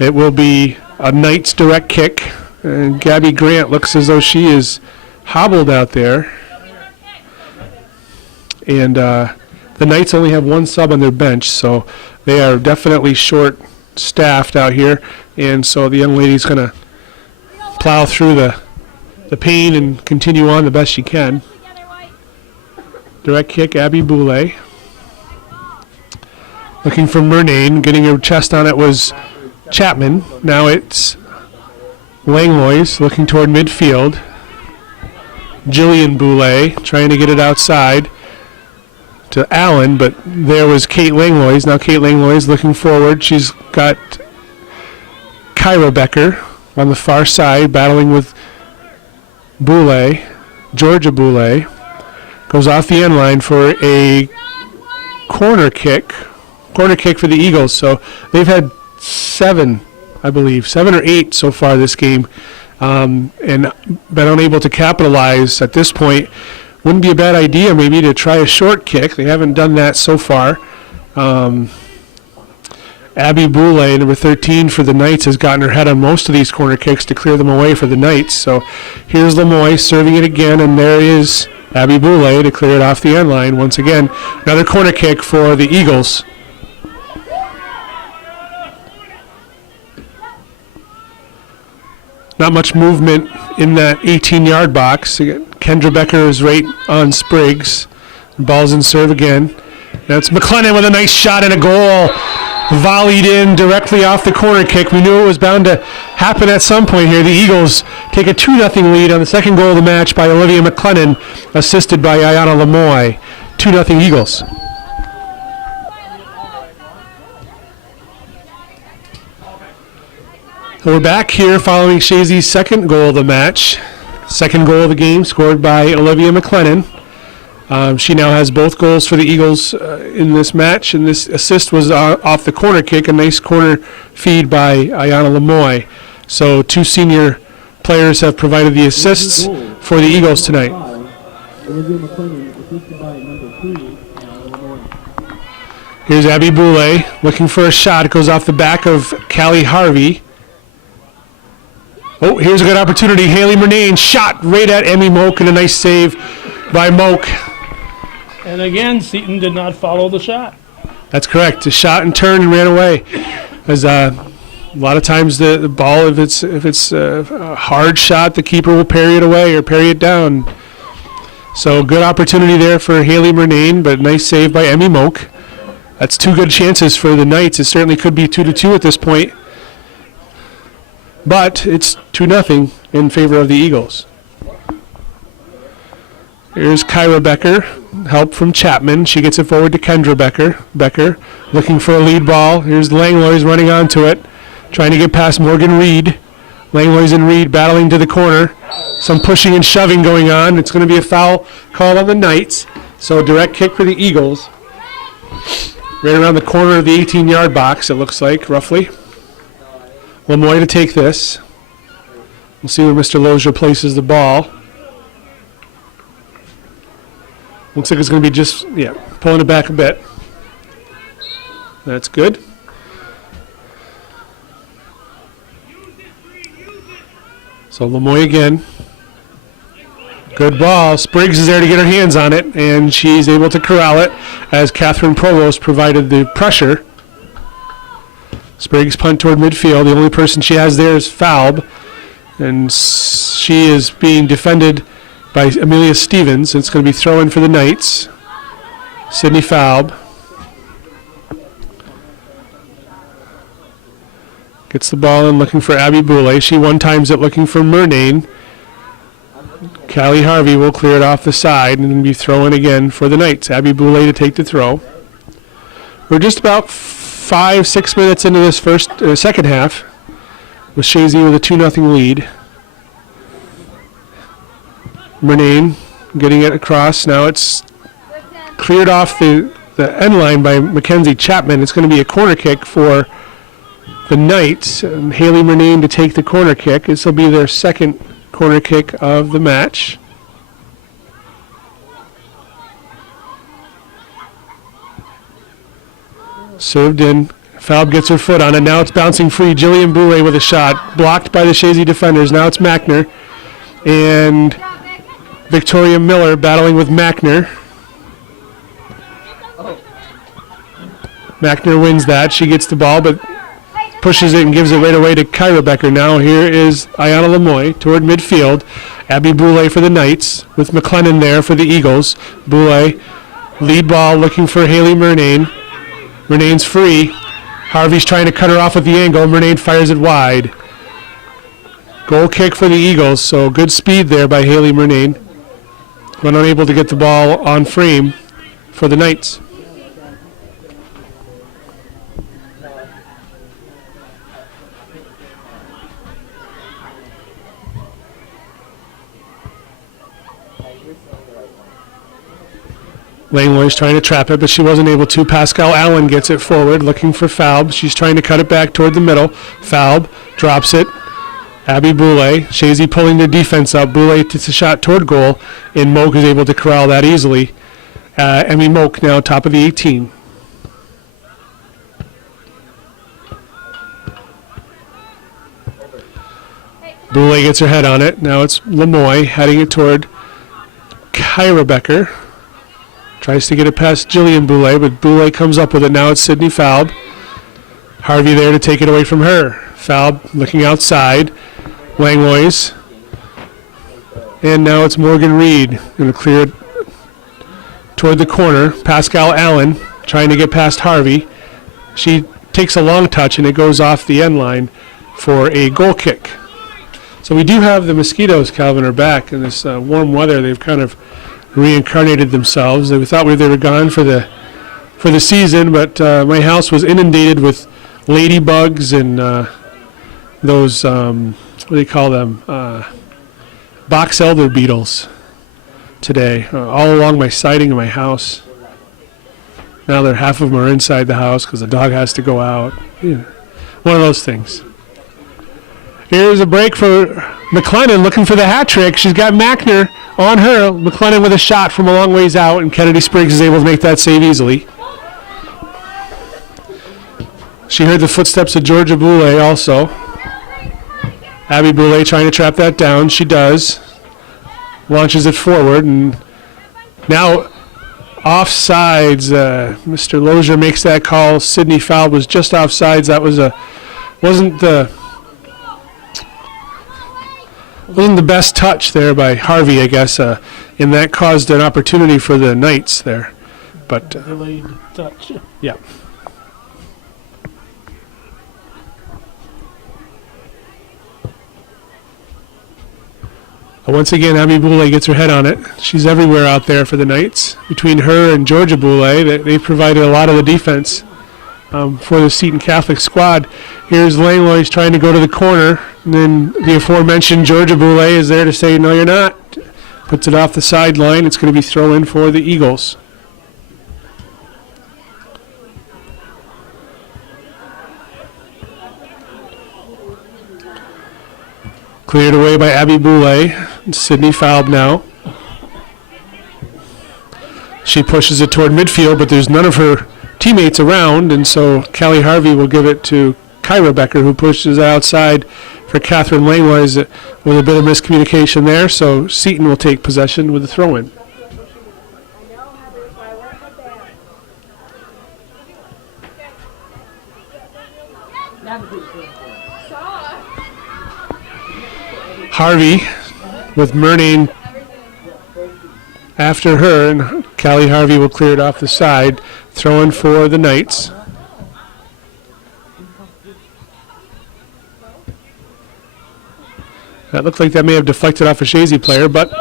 It will be a Knights direct kick, and Gabby Grant looks as though she is hobbled out there. And the Knights only have one sub on their bench, so they are definitely short-staffed out here, and so the young lady's going to plow through the pain and continue on the best she can. Direct kick, Abby Boulay. Looking for Murnane, getting her chest on it was Chapman. Now it's Langlois looking toward midfield. Jillian Boulay trying to get it outside to Allen, but there was Kate Langlois. Now Kate Langlois looking forward. She's got Kyra Becker on the far side battling with Boulay. Georgia Boulay goes off the end line for a corner kick for the Eagles. So they've had 7 or 8 so far this game, and been unable to capitalize at this point. Wouldn't be a bad idea maybe to try a short kick. They haven't done that so far. Abby Boulay, number 13 for the Knights, has gotten her head on most of these corner kicks to clear them away for the Knights. So here's Lemoy serving it again, and there is Abby Boulay to clear it off the end line. Once again, another corner kick for the Eagles. Not much movement in that 18-yard box. Again, Kendra Becker is right on Spriggs. Ball's in serve again. That's McLennan with a nice shot and a goal. Volleyed in directly off the corner kick. We knew it was bound to happen at some point here. The Eagles take a 2-0 lead on the second goal of the match by Olivia McLennan, assisted by Ayana Lemoy. 2-0 Eagles. So we're back here following Chazy's second goal of the match. Second goal of the game scored by Olivia McLennan. She now has both goals for the Eagles in this match, and this assist was off the corner kick, a nice corner feed by Ayana Lemoy. So 2 senior players have provided the assists for the Eagles tonight. Olivia McLennan, assisted by number 3, Lemoy. Here's Abby Boulay looking for a shot. It goes off the back of Callie Harvey. Oh, here's a good opportunity. Haley Murnane shot right at Emmy Moak, and a nice save by Moak. And again, Seton did not follow the shot. That's correct. A shot and turned and ran away. As a lot of times the ball, if it's a hard shot, the keeper will parry it away or parry it down. So good opportunity there for Haley Murnane, but nice save by Emmy Moak. That's 2 good chances for the Knights. It certainly could be 2-2 at this point. But it's 2-0 in favor of the Eagles. Here's Kyra Becker, help from Chapman. She gets it forward to Kendra Becker. Becker looking for a lead ball. Here's Langlois running onto it, trying to get past Morgan Reed. Langlois and Reed battling to the corner. Some pushing and shoving going on. It's going to be a foul call on the Knights. So direct kick for the Eagles. Right around the corner of the 18-yard box, it looks like, roughly. Lemoy to take this. We'll see where Mr. Lozier places the ball. Looks like it's going to be just, pulling it back a bit. That's good. So Lemoy again. Good ball. Spriggs is there to get her hands on it, and she's able to corral it as Catherine Provost provided the pressure. Spriggs punt toward midfield. The only person she has there is Falb, and she is being defended by Amelia Stevens. It's going to be throw-in for the Knights. Sydney Falb. Gets the ball in looking for Abby Boulay. She one-times it looking for Murnane. Callie Harvey will clear it off the side and be throwing again for the Knights. Abby Boulay to take the throw. We're just about 5-6 minutes into this second half with Chazy with a 2-0 lead. Murnane getting it across. Now it's cleared off the end line by Mackenzie Chapman. It's going to be a corner kick for the Knights. Haley Murnane to take the corner kick. This will be their second corner kick of the match. Served in. Falb gets her foot on it. Now it's bouncing free. Jillian Boulay with a shot. Blocked by the Chazy defenders. Now it's Mackner. And Victoria Miller battling with Mackner. Mackner wins that. She gets the ball, but pushes it and gives it right away to Kyra Becker. Now here is Ayana Lemoy toward midfield. Abby Boulay for the Knights with McLennan there for the Eagles. Boulay, lead ball looking for Haley Murnane. Murnane's free. Harvey's trying to cut her off with the angle. Murnane fires it wide. Goal kick for the Eagles, so good speed there by Haley Murnane, but unable to get the ball on frame for the Knights. Langlois trying to trap it, but she wasn't able to. Pascal Allen gets it forward, looking for Falb. She's trying to cut it back toward the middle. Falb drops it. Abby Boulay. Chazy pulling the defense up. Boulay takes a shot toward goal, and Moak is able to corral that easily. Emmy Moak now top of the 18. Boulay gets her head on it. Now it's Lemoy heading it toward Kyra Becker. Tries to get it past Jillian Boulay, but Boulay comes up with it. Now it's Sydney Falb. Harvey there to take it away from her. Falb looking outside. Langlois. And now it's Morgan Reed going to clear it toward the corner. Pascal Allen trying to get past Harvey. She takes a long touch and it goes off the end line for a goal kick. So we do have the mosquitoes, Calvin, are back in this warm weather. They've kind of reincarnated themselves. We thought they were gone for the season, but my house was inundated with ladybugs and those what do you call them? Box elder beetles today, all along my siding of my house. Now half of them are inside the house because the dog has to go out. Yeah. One of those things. Here's a break for McLennan looking for the hat trick. She's got Mackner on her. McLennan with a shot from a long ways out, and Kennedy Spriggs is able to make that save easily. She heard the footsteps of Georgia Boulay also. Abby Boulay trying to trap that down. She does. Launches it forward, and now offsides. Mr. Lozier makes that call. Sydney Falb was just offsides. That wasn't the best touch there by Harvey, I guess, and that caused an opportunity for the Knights there. But Delayed touch. yeah. Once again, Abby Boulay gets her head on it. She's everywhere out there for the Knights. Between her and Georgia Boulay, they provided a lot of the defense for the Seton Catholic squad. Here's Langlois trying to go to the corner, and then the aforementioned Georgia Boulay is there to say, no, you're not. Puts it off the sideline. It's going to be throw in for the Eagles. Cleared away by Abby Boulay. Sydney Falb now. She pushes it toward midfield, but there's none of her teammates around, and so Callie Harvey will give it to Kyra Becker, who pushes outside for Catherine Langlois with a bit of miscommunication there, so Seton will take possession with the throw-in. Harvey with Murnane after her, and Callie Harvey will clear it off the side. Throw in for the Knights. That looked like that may have deflected off a Chazy player, but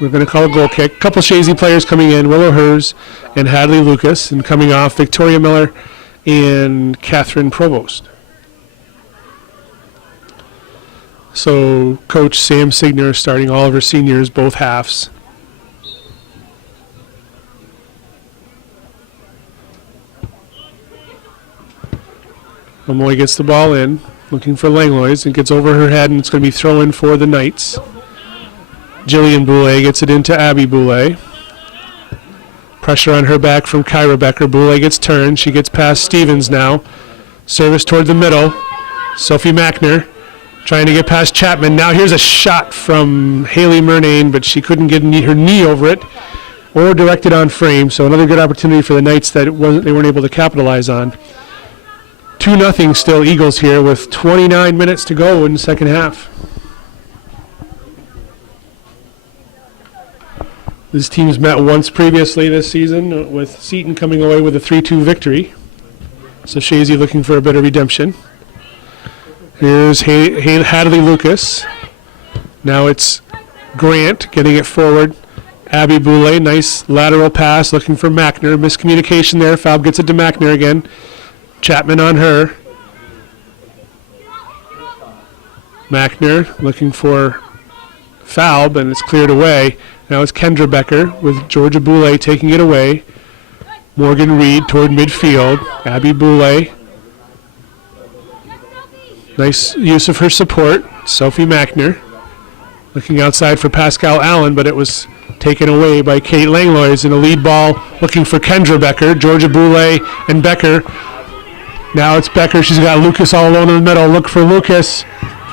we're going to call a goal kick. Couple Chazy players coming in, Willow Hers and Hadley Lucas, and coming off Victoria Miller and Catherine Provost. So Coach Sam Signer starting all of her seniors, both halves. Lamoy gets the ball in, looking for Langlois, and gets over her head, and it's going to be throw-in for the Knights. Jillian Boulay gets it into Abby Boulay. Pressure on her back from Kyra Becker. Boulay gets turned. She gets past Stevens now. Service toward the middle. Sophie Mackner trying to get past Chapman. Now here's a shot from Haley Murnane, but she couldn't get her knee over it or direct it on frame. So another good opportunity for the Knights that they weren't able to capitalize on. 2-0 still Eagles here with 29 minutes to go in the second half. This team's met once previously this season with Seton coming away with a 3-2 victory. So Chazy looking for a bit of redemption. Here's Hadley Lucas. Now it's Grant getting it forward. Abby Boulay, nice lateral pass looking for Mackner. Miscommunication there. Falb gets it to Mackner again. Chapman on her. Mackner looking for Falb, and it's cleared away. Now it's Kendra Becker with Georgia Boulay taking it away. Morgan Reed toward midfield. Abby Boulay. Nice use of her support. Sophie Mackner looking outside for Pascal Allen, but it was taken away by Kate Langlois in a lead ball looking for Kendra Becker. Georgia Boulay and Becker. Now it's Becker. She's got Lucas all alone in the middle. Look for Lucas.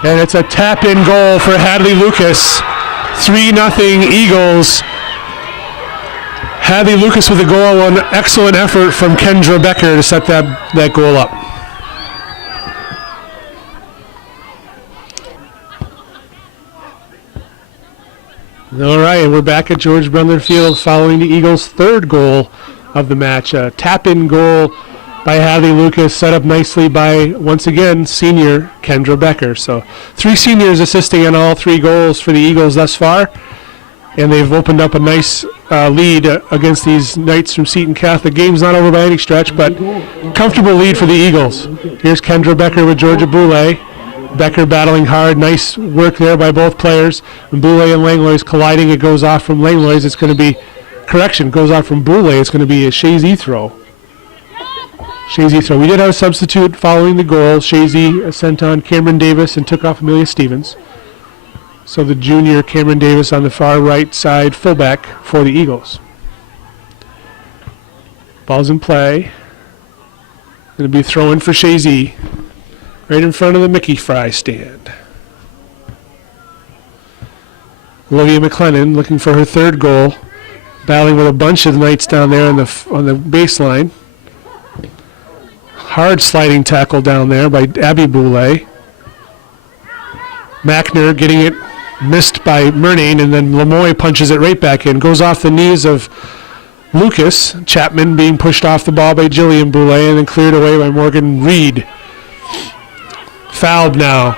And it's a tap-in goal for Hadley Lucas. 3-0 Eagles. Hadley Lucas with a goal. An excellent effort from Kendra Becker to set that goal up. All right, and we're back at George Brendler Field following the Eagles' third goal of the match. A tap-in goal by Hadley Lucas, set up nicely by, once again, senior Kendra Becker. So 3 seniors assisting on all 3 goals for the Eagles thus far. And they've opened up a nice lead against these Knights from Seton Catholic. Game's not over by any stretch, but comfortable lead for the Eagles. Here's Kendra Becker with Georgia Boulay. Becker battling hard. Nice work there by both players. And Boulay and Langlois colliding. It goes off from Langlois. It's going to be, correction, goes off from Boulay. It's going to be a Chazy throw. Chazy throw. We did have a substitute following the goal. Chazy sent on Cameron Davis and took off Amelia Stevens. So the junior Cameron Davis on the far right side fullback for the Eagles. Ball's in play. Going to be throw-in for Chazy right in front of the Mickey Fry stand. Olivia McLennan looking for her third goal. Battling with a bunch of Knights down there on the baseline. Hard sliding tackle down there by Abby Boulay. Mackner getting it missed by Murnane, and then Lamoy punches it right back in. Goes off the knees of Lucas. Chapman being pushed off the ball by Jillian Boulay, and then cleared away by Morgan Reed. Fouled now,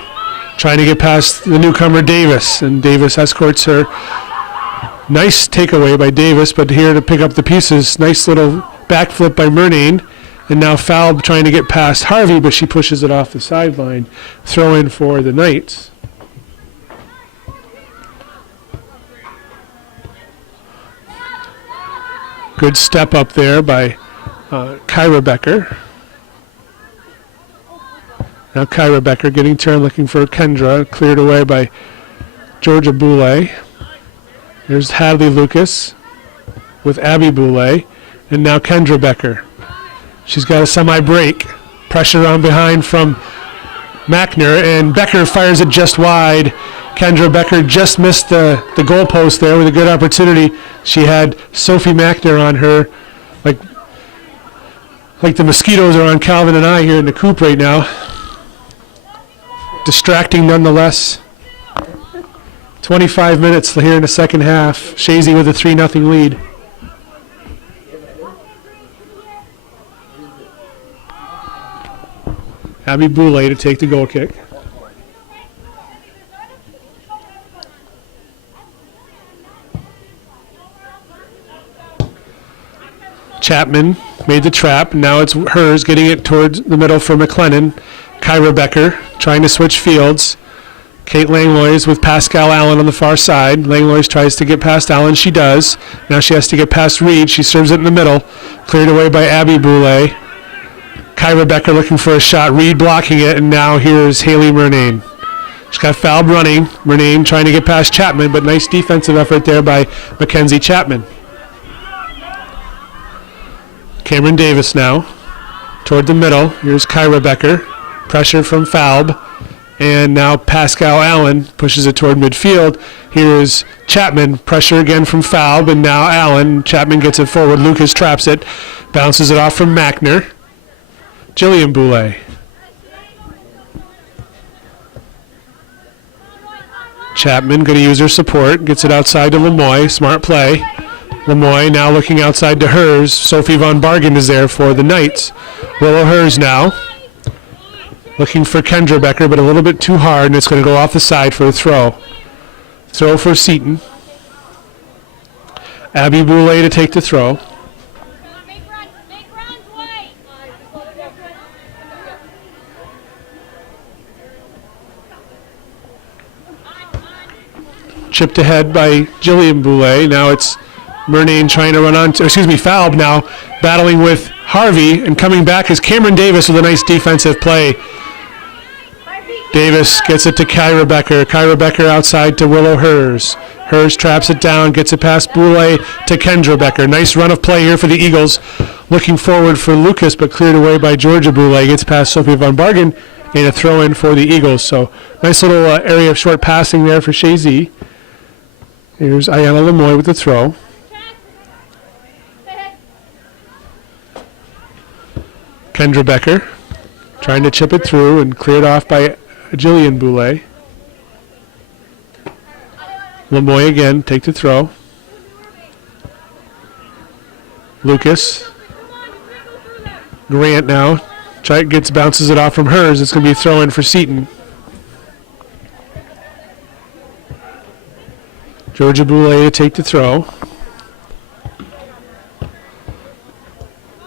trying to get past the newcomer Davis, and Davis escorts her. Nice takeaway by Davis, but here to pick up the pieces. Nice little backflip by Murnane. And now Falb trying to get past Harvey, but she pushes it off the sideline. Throw in for the Knights. Good step up there by Kyra Becker. Now Kyra Becker getting turned, looking for Kendra. Cleared away by Georgia Boulay. There's Hadley Lucas with Abby Boulay. And now Kendra Becker. She's got a semi-break. Pressure on behind from Mackner, and Becker fires it just wide. Kendra Becker just missed the goalpost there with a good opportunity. She had Sophie Mackner on her, like the mosquitoes are on Calvin and I here in the coop right now. Distracting nonetheless. 25 minutes here in the second half. Chazy with a 3-0 lead. Abby Boulay to take the goal kick. Chapman made the trap. Now it's hers, getting it towards the middle for McLennan. Kyra Becker trying to switch fields. Kate Langlois with Pascal Allen on the far side. Langlois tries to get past Allen. She does. Now she has to get past Reed. She serves it in the middle. Cleared away by Abby Boulay. Kyra Becker looking for a shot. Reed blocking it. And now here's Haley Murnane. She's got fouled running. Murnane trying to get past Chapman, but nice defensive effort there by Mackenzie Chapman. Cameron Davis now toward the middle. Here's Kyra Becker. Pressure from Falb. And now Pascal Allen pushes it toward midfield. Here is Chapman. Pressure again from Falb, and now Allen. Chapman gets it forward. Lucas traps it. Bounces it off from Mackner. Jillian Boulay. Chapman going to use her support. Gets it outside to Lemoy. Smart play. Lemoy now looking outside to hers. Sophie Von Bargen is there for the Knights. Willow Hers now. Looking for Kendra Becker, but a little bit too hard, and it's going to go off the side for a throw. Throw for Seton. Abby Boulay to take the throw. Chipped ahead by Jillian Boulay. Now it's Murnane trying to run on, Falb now battling with Harvey, and coming back is Cameron Davis with a nice defensive play. Davis gets it to Kyra Becker. Kyra Becker outside to Willow Hers. Hers traps it down, gets it past Boulay to Kendra Becker. Nice run of play here for the Eagles. Looking forward for Lucas, but cleared away by Georgia Boulay. Gets past Sophie Von Bargen, and a throw in for the Eagles. So nice little area of short passing there for Chazy. Here's Ayana Lemoy with the throw. Kendra Becker trying to chip it through and cleared off by Jillian Boulay. Lemoy again, take the throw. Lucas. Grant now. Bounces it off from hers. It's going to be a throw in for Seton. Georgia Boulay to take the throw.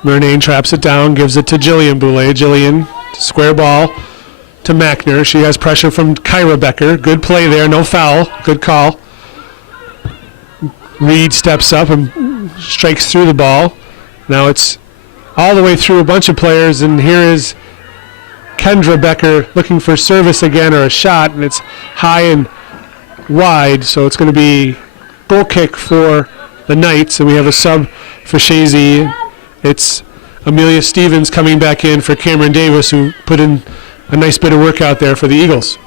Murnane traps it down, gives it to Jillian Boulay. Jillian, square ball to Mackner. She has pressure from Kyra Becker. Good play there, no foul. Good call. Reed steps up and strikes through the ball. Now it's all the way through a bunch of players, and here is Kendra Becker looking for service again or a shot, and it's high and wide, so it's going to be goal kick for the Knights, and we have a sub for Chazy. It's Amelia Stevens coming back in for Cameron Davis, who put in a nice bit of work out there for the Eagles.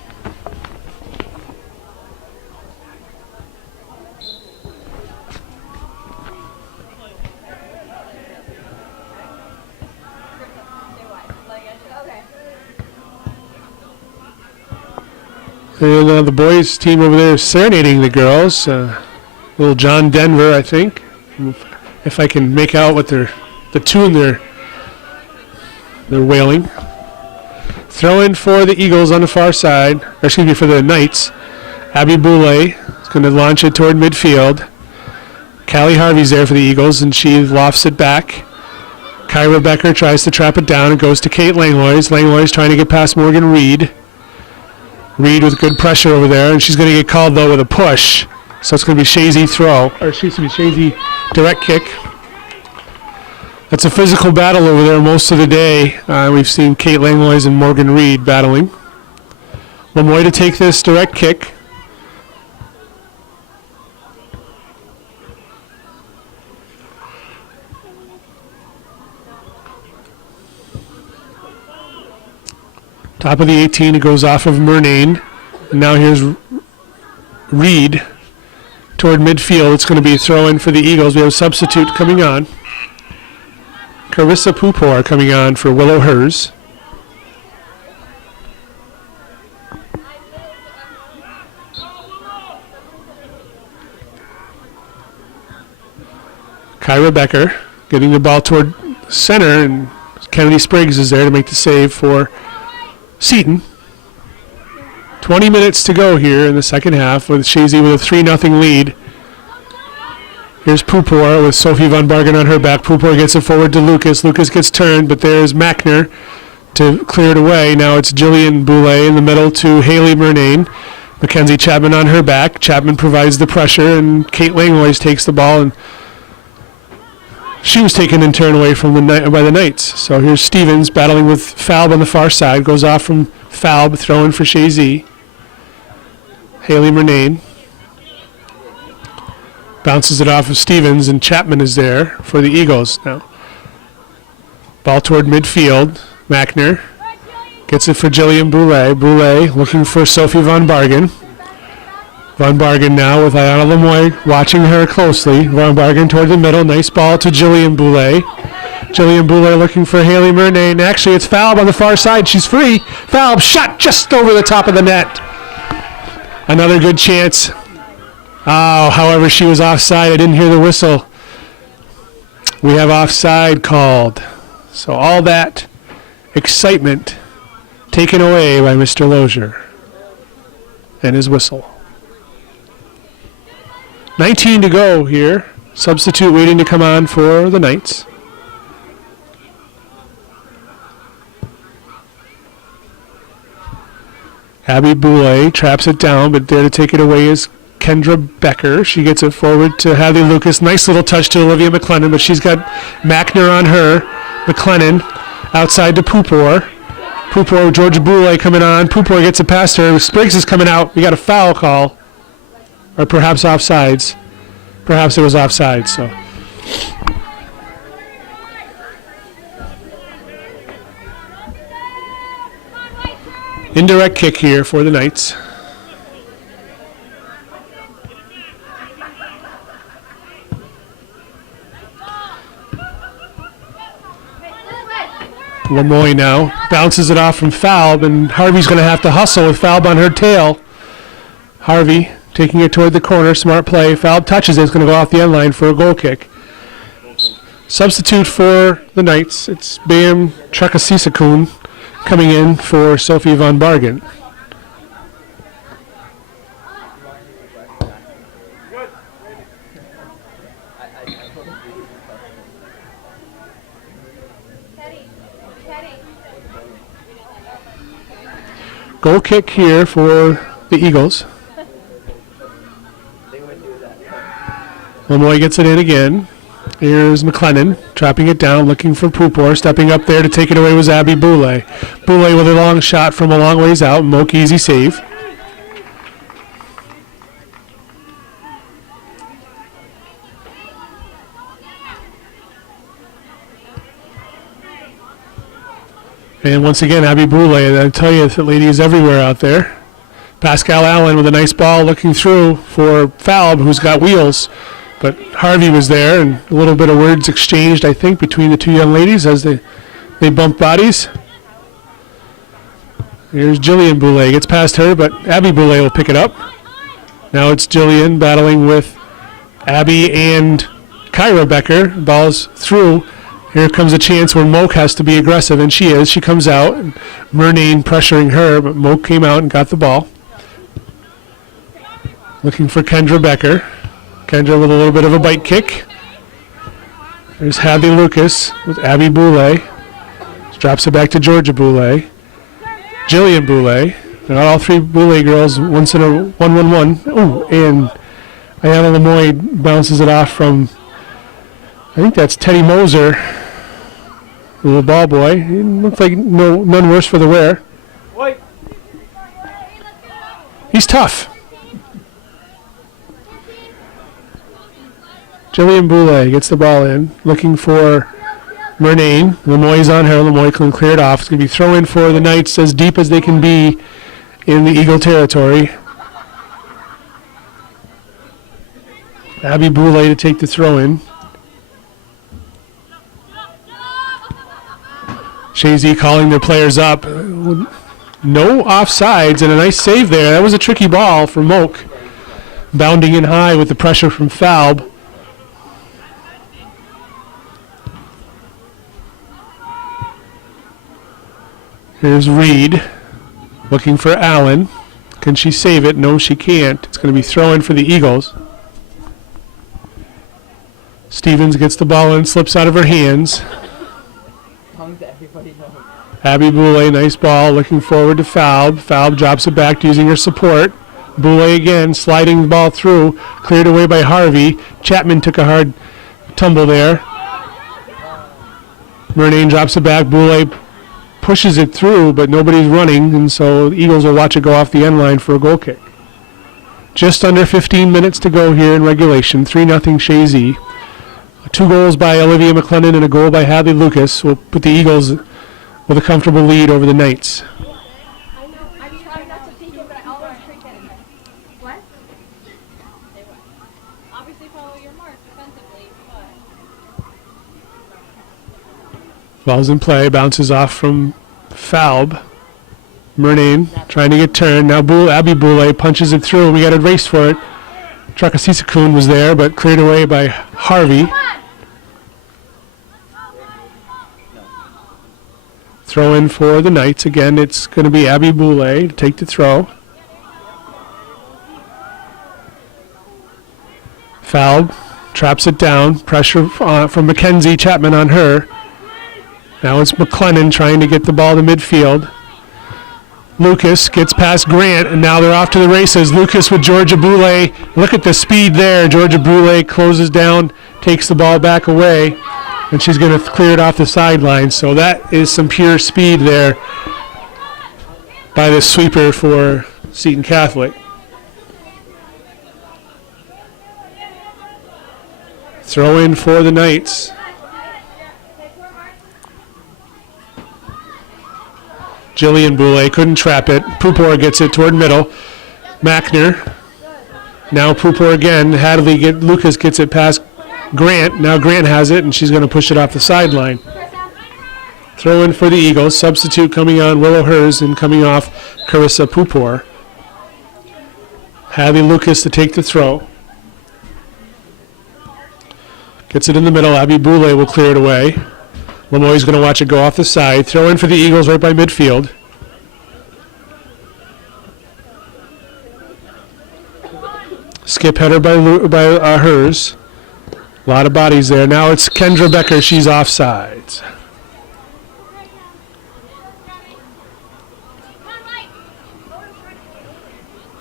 And the boys team over there is serenading the girls. Little John Denver, I think, if I can make out what the tune they're wailing. Throw in for the Eagles on the far side, or excuse me, for the Knights. Abby Boulay is going to launch it toward midfield. Callie Harvey's there for the Eagles, and she lofts it back. Kyra Becker tries to trap it down. It goes to Kate Langlois. Langlois trying to get past Morgan Reed. Reed with good pressure over there, and she's going to get called, though, with a push. So it's going to be Chazy Chazy direct kick. It's a physical battle over there most of the day. We've seen Kate Langlois and Morgan Reed battling. Lemoy to take this direct kick. Top of the 18, it goes off of Murnane. And now here's Reed toward midfield. It's going to be a throw-in for the Eagles. We have a substitute coming on. Carissa Pupor coming on for Willow Hers. Kyra Becker getting the ball toward center, and Kennedy Spriggs is there to make the save for Seton. 20 minutes to go here in the second half with Chazy with a 3-0 lead. Here's Pupor with Sophie Von Bargen on her back. Pupor gets it forward to Lucas. Lucas gets turned, but there's Machner to clear it away. Now it's Jillian Boulay in the middle to Haley Murnane. Mackenzie Chapman on her back. Chapman provides the pressure, and Kate Langlois takes the ball, and she was taken in turn away from by the Knights. So here's Stevens battling with Falb on the far side. Goes off from Falb, throwing for Chazy. Haley Murnane bounces it off of Stevens, and Chapman is there for the Eagles now. Ball toward midfield. Machner gets it for Jillian Boulay. Boulay looking for Sophie Von Bargen. Von Bargen now with Ayana Lemoy watching her closely. Von Bargen toward the middle. Nice ball to Jillian Boulay. Jillian Boulay looking for Haley Murnane. Actually, it's Falb on the far side. She's free. Falb shot just over the top of the net. Another good chance. Oh, however, she was offside. I didn't hear the whistle. We have offside called. So all that excitement taken away by Mr. Lozier and his whistle. 19 to go here. Substitute waiting to come on for the Knights. Abby Boulay traps it down, but there to take it away is Kendra Becker. She gets it forward to Hadley Lucas. Nice little touch to Olivia McLennan, but she's got Machner on her. McLennan outside to Pupor. Pupor, Georgia Boulay coming on. Pupor gets it past her. Spriggs is coming out. We got a foul call. Or perhaps offsides. Perhaps it was offside, so. Indirect kick here for the Knights. Lemoy now bounces it off from Falb, and Harvey's going to have to hustle with Falb on her tail. Harvey taking it toward the corner, smart play. Falb touches it, it's going to go off the end line for a goal kick. Substitute for the Knights, it's Bam Trakasisakun coming in for Sophie Von Bargen. Goal kick here for the Eagles. Lemoy gets it in again. Here's McLennan trapping it down, looking for Pupor. Stepping up there to take it away was Abby Boulay. Boulay with a long shot from a long ways out. Moke easy save. And once again, Abby Boulay. I tell you, that lady is everywhere out there. Pascal Allen with a nice ball looking through for Falb, who's got wheels. But Harvey was there, and a little bit of words exchanged, I think, between the two young ladies as they bump bodies. Here's Jillian Boulay. Gets past her, but Abby Boulay will pick it up. Now it's Jillian battling with Abby and Kyra Becker. Ball's through. Here comes a chance where Moke has to be aggressive, and she is. She comes out, and Murnane pressuring her, but Moke came out and got the ball. Looking for Kendra Becker. Kendra with a little bit of a bite kick. There's Hadley Lucas with Abby Boulay. Drops it back to Georgia Boulay. Jillian Boulay. And all three Boulay girls once in a 1-1-1. Oh, and Ayana Lemoy bounces it off from, I think that's Teddy Moser, the little ball boy. He looks like none worse for the wear. He's tough. Jillian Boulay gets the ball in, looking for Murnane. Lemoy's on her. Lemoy can clear it off. It's going to be throw in for the Knights as deep as they can be in the Eagle territory. Abby Boulay to take the throw in. Chazy calling their players up. No offsides and a nice save there. That was a tricky ball for Moke. Bounding in high with the pressure from Falb. Here's Reed looking for Allen. Can she save it? No, she can't. It's going to be throw in for the Eagles. Stevens gets the ball in, slips out of her hands. Abby Boulay, nice ball, looking forward to Falb. Falb drops it back using her support. Boulay again, sliding the ball through, cleared away by Harvey. Chapman took a hard tumble there. Murnane drops it back. Boulay pushes it through, but nobody's running, and so the Eagles will watch it go off the end line for a goal kick. Just under 15 minutes to go here in regulation. 3-0 Chazy. 2 goals by Olivia McLennan and a goal by Hadley Lucas will put the Eagles with a comfortable lead over the Knights. I'm trying not to peek it, but I always freak at it. What? Obviously follow your mark defensively, but... Ball's in play, bounces off from Falb. Murnane trying to get turned. Now Abby Boulay punches it through, and we got a race for it. Trakasisakun was there, but cleared away by Harvey. Throw in for the Knights. Again, it's going to be Abby Boulay to take the throw. Fouled. Traps it down. Pressure from Mackenzie Chapman on her. Now it's McLennan trying to get the ball to midfield. Lucas gets past Grant, and now they're off to the races. Lucas with Georgia Boulay. Look at the speed there. Georgia Boulay closes down, takes the ball back away, and she's going to clear it off the sideline. So that is some pure speed there by the sweeper for Seton Catholic. Throw in for the Knights. Jillian Boulay couldn't trap it. Pupor gets it toward middle. Mackner. Now Pupor again. Lucas gets it past Grant. Now Grant has it, and she's going to push it off the sideline. Throw in for the Eagles. Substitute coming on Willow Hers and coming off Carissa Pupor. Hadley Lucas to take the throw. Gets it in the middle. Abby Boulay will clear it away. Lemoy's going to watch it go off the side. Throw in for the Eagles right by midfield. Skip header by Hers. A lot of bodies there. Now it's Kendra Becker. She's offsides.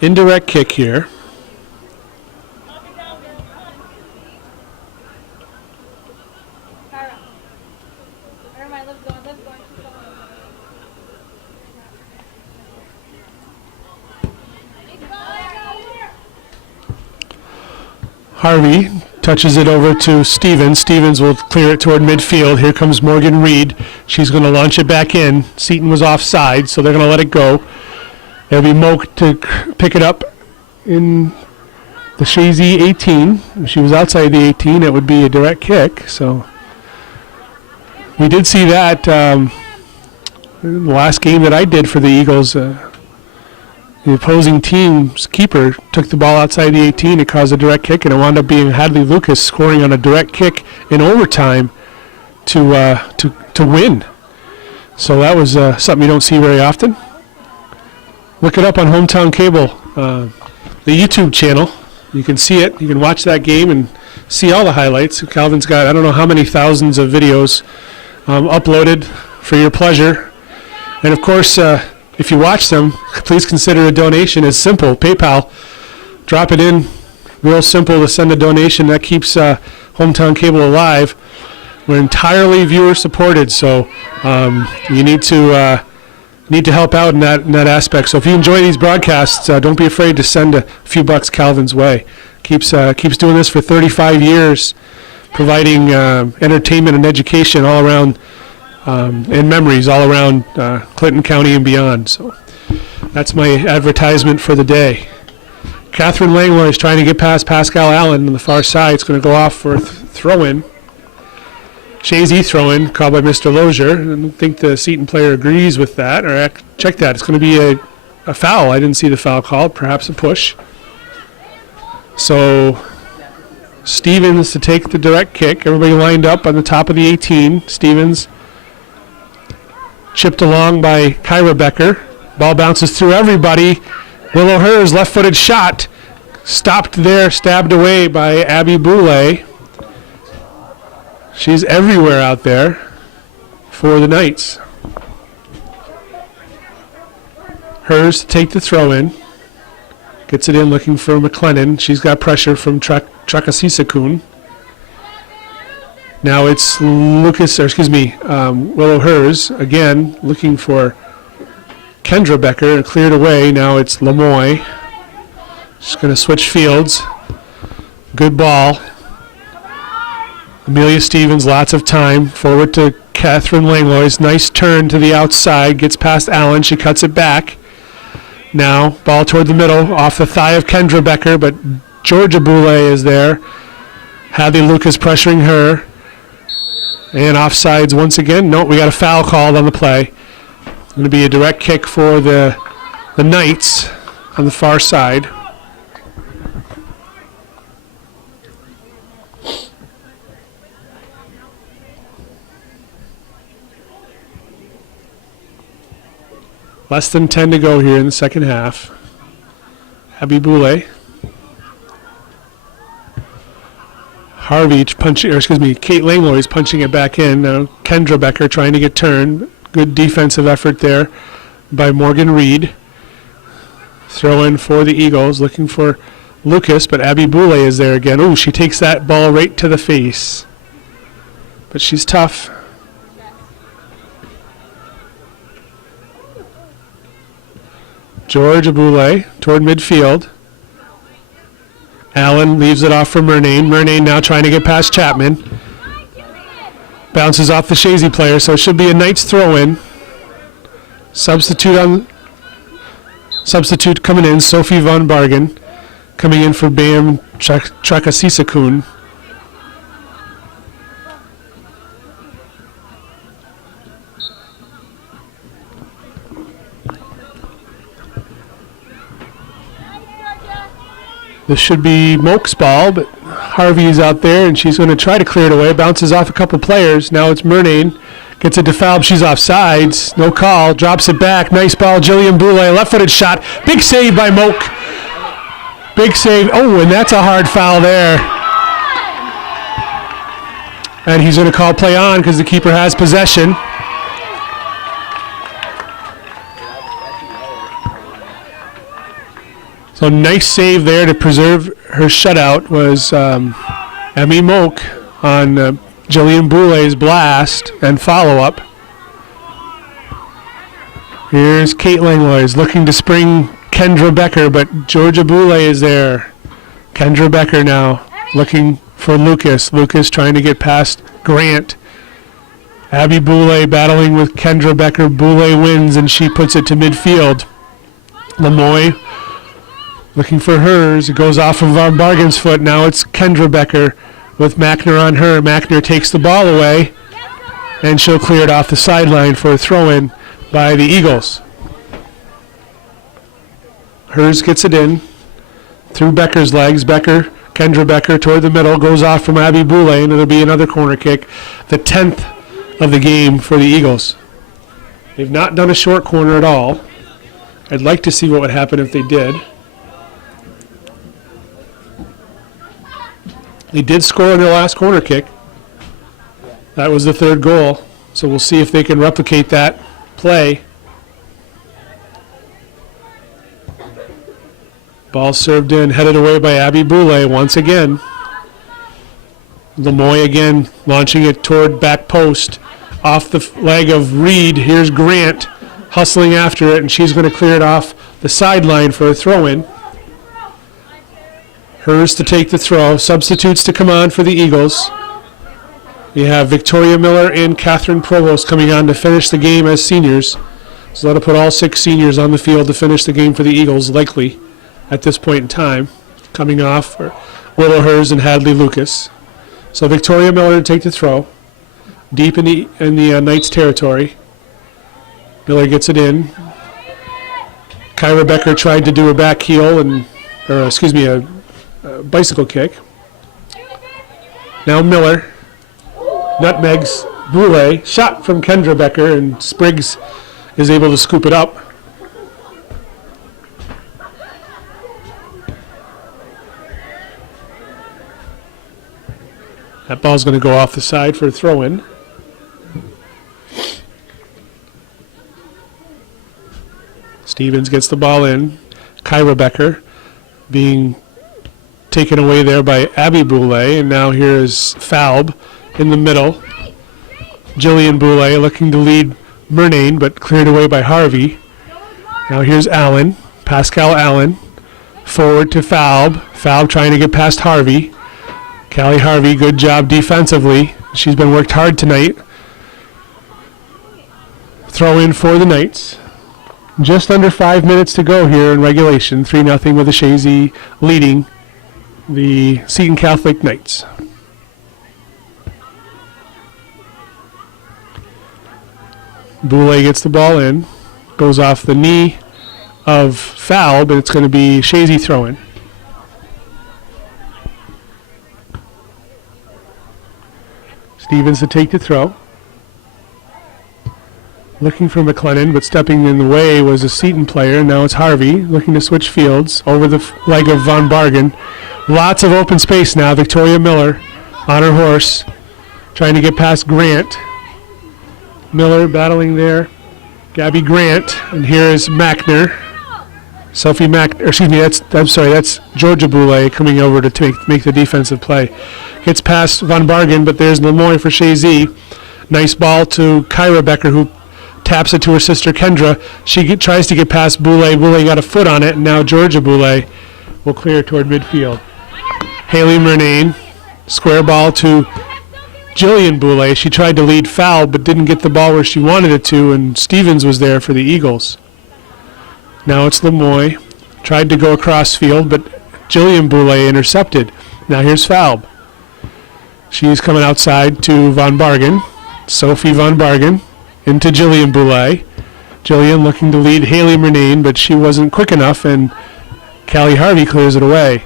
Indirect kick here. Harvey touches it over to Stevens. Stevens will clear it toward midfield. Here comes Morgan Reed. She's going to launch it back in. Seton was offside, so they're going to let it go. It'll be Moak to pick it up in the Chazy 18. If she was outside the 18, it would be a direct kick. So we did see that the last game that I did for the Eagles. The opposing team's keeper took the ball outside the 18. It caused a direct kick, and it wound up being Hadley Lucas scoring on a direct kick in overtime to win. So that was something you don't see very often. Look it up on Hometown Cable, the YouTube channel. You can see it. You can watch that game and see all the highlights. Calvin's got I don't know how many thousands of videos uploaded for your pleasure. And, of course, if you watch them, please consider a donation. It's simple. PayPal. Drop it in. Real simple to send a donation. That keeps Hometown Cable alive. We're entirely viewer supported, so you need to help out in that aspect. So if you enjoy these broadcasts, don't be afraid to send a few bucks Calvin's way. Keeps doing this for 35 years, providing entertainment and education all around. And memories all around Clinton County and beyond. So that's my advertisement for the day. Catherine Langlois is trying to get past Pascal Allen on the far side. It's going to go off for a throw-in. Chazy throw-in called by Mr. Lozier. I don't think the Seton player agrees with that. Or check that. It's going to be a foul. I didn't see the foul called. Perhaps a push. So Stevens to take the direct kick. Everybody lined up on the top of the 18. Stevens chipped along by Kyra Becker. Ball bounces through everybody. Willow Hers left-footed shot. Stopped there, stabbed away by Abby Boulay. She's everywhere out there for the Knights. Hers to take the throw in. Gets it in looking for McLennan. She's got pressure from Trakasisakun. Now it's Willow Hers again looking for Kendra Becker and cleared away. Now it's Lemoy. She's going to switch fields. Good ball. Amelia Stevens, lots of time. Forward to Catherine Langlois. Nice turn to the outside. Gets past Allen. She cuts it back. Now, ball toward the middle. Off the thigh of Kendra Becker, but Georgia Boulay is there. Hadley Lucas pressuring her. And offsides once again. No, we got a foul called on the play. Going to be a direct kick for the Knights on the far side. Less than 10 to go here in the second half. Abby Boulay. Kate Langlois is punching it back in. Now Kendra Becker trying to get turned. Good defensive effort there by Morgan Reed. Throw in for the Eagles, looking for Lucas, but Abby Boulay is there again. Ooh, she takes that ball right to the face. But she's tough. Georgia Boulay toward midfield. Allen leaves it off for Murnane. Murnane now trying to get past Chapman. Bounces off the Chazy player, so it should be a Knights throw-in. Substitute coming in, Sophie Von Bargen. Coming in for Bam Trakasisakun. This should be Moak's ball, but Harvey's out there, and she's going to try to clear it away. Bounces off a couple players. Now it's Murnane. Gets it to foul. She's offsides. No call. Drops it back. Nice ball. Jillian Boulay. Left-footed shot. Big save by Moak. Big save. Oh, and that's a hard foul there. And he's going to call play on because the keeper has possession. So nice save there to preserve her shutout was Emmy Moak on Jillian Boulay's blast and follow-up. Here's Kate Langlois looking to spring Kendra Becker, but Georgia Boulay is there. Kendra Becker now looking for Lucas. Lucas trying to get past Grant. Abby Boulay battling with Kendra Becker. Boulay wins, and she puts it to midfield. Lemoy looking for hers. It goes off of Von Bargen's foot. Now it's Kendra Becker with Mackner on her. Mackner takes the ball away, and she'll clear it off the sideline for a throw-in by the Eagles. Hers gets it in through Becker's legs. Kendra Becker toward the middle, goes off from Abby Boulay, and it'll be another corner kick. The 10th of the game for the Eagles. They've not done a short corner at all. I'd like to see what would happen if they did. They did score on their last corner kick. That was the third goal. So we'll see if they can replicate that play. Ball served in, headed away by Abby Boulay once again. Lemoy again launching it toward back post. Off the leg of Reed. Here's Grant hustling after it, and she's going to clear it off the sideline for a throw-in. Hers to take the throw. Substitutes to come on for the Eagles. We have Victoria Miller and Catherine Provost coming on to finish the game as seniors. So that'll put all 6 seniors on the field to finish the game for the Eagles, likely, at this point in time. Coming off are Willow Hers and Hadley Lucas. So Victoria Miller to take the throw. Deep in the Knights territory. Miller gets it in. Kyra Becker tried to do a back heel a bicycle kick. Now Miller nutmegs Boulay. Shot from Kendra Becker, and Spriggs is able to scoop it up. That ball's going to go off the side for a throw-in. Stevens gets the ball in. Kyra Becker being taken away there by Abby Boulay, and now here is Falb in the middle. Jillian Boulay looking to lead Murnane, but cleared away by Harvey. Now here's Allen, Pascal Allen, forward to Falb. Falb trying to get past Harvey. Callie Harvey, good job defensively. She's been worked hard tonight. Throw in for the Knights. Just under 5 minutes to go here in regulation. 3-0 with the Chazy leading the Seton Catholic Knights. Boulay gets the ball in. Goes off the knee of Falb, and it's going to be Chazy throwing. Stevens to take the throw. Looking for McLennan, but stepping in the way was a Seton player. Now it's Harvey looking to switch fields over the leg of Von Bargen. Lots of open space now. Victoria Miller on her horse, trying to get past Grant. Miller battling there. Gabby Grant, and here is Mackner. Sophie Mackner, excuse me, that's Georgia Boulay coming over to make the defensive play. Gets past Von Bargen, but there's Lemoy for Chazy. Nice ball to Kyra Becker, who taps it to her sister Kendra. She tries to get past Boulay. Boulay got a foot on it, and now Georgia Boulay will clear toward midfield. Haley Murnane, square ball to Jillian Boulay. She tried to lead foul, but didn't get the ball where she wanted it to, and Stevens was there for the Eagles. Now it's Lemoy. Tried to go across field, but Jillian Boulay intercepted. Now here's Falb. She's coming outside to Von Bargen. Sophie Von Bargen into Jillian Boulay. Jillian looking to lead Haley Murnane, but she wasn't quick enough, and Callie Harvey clears it away.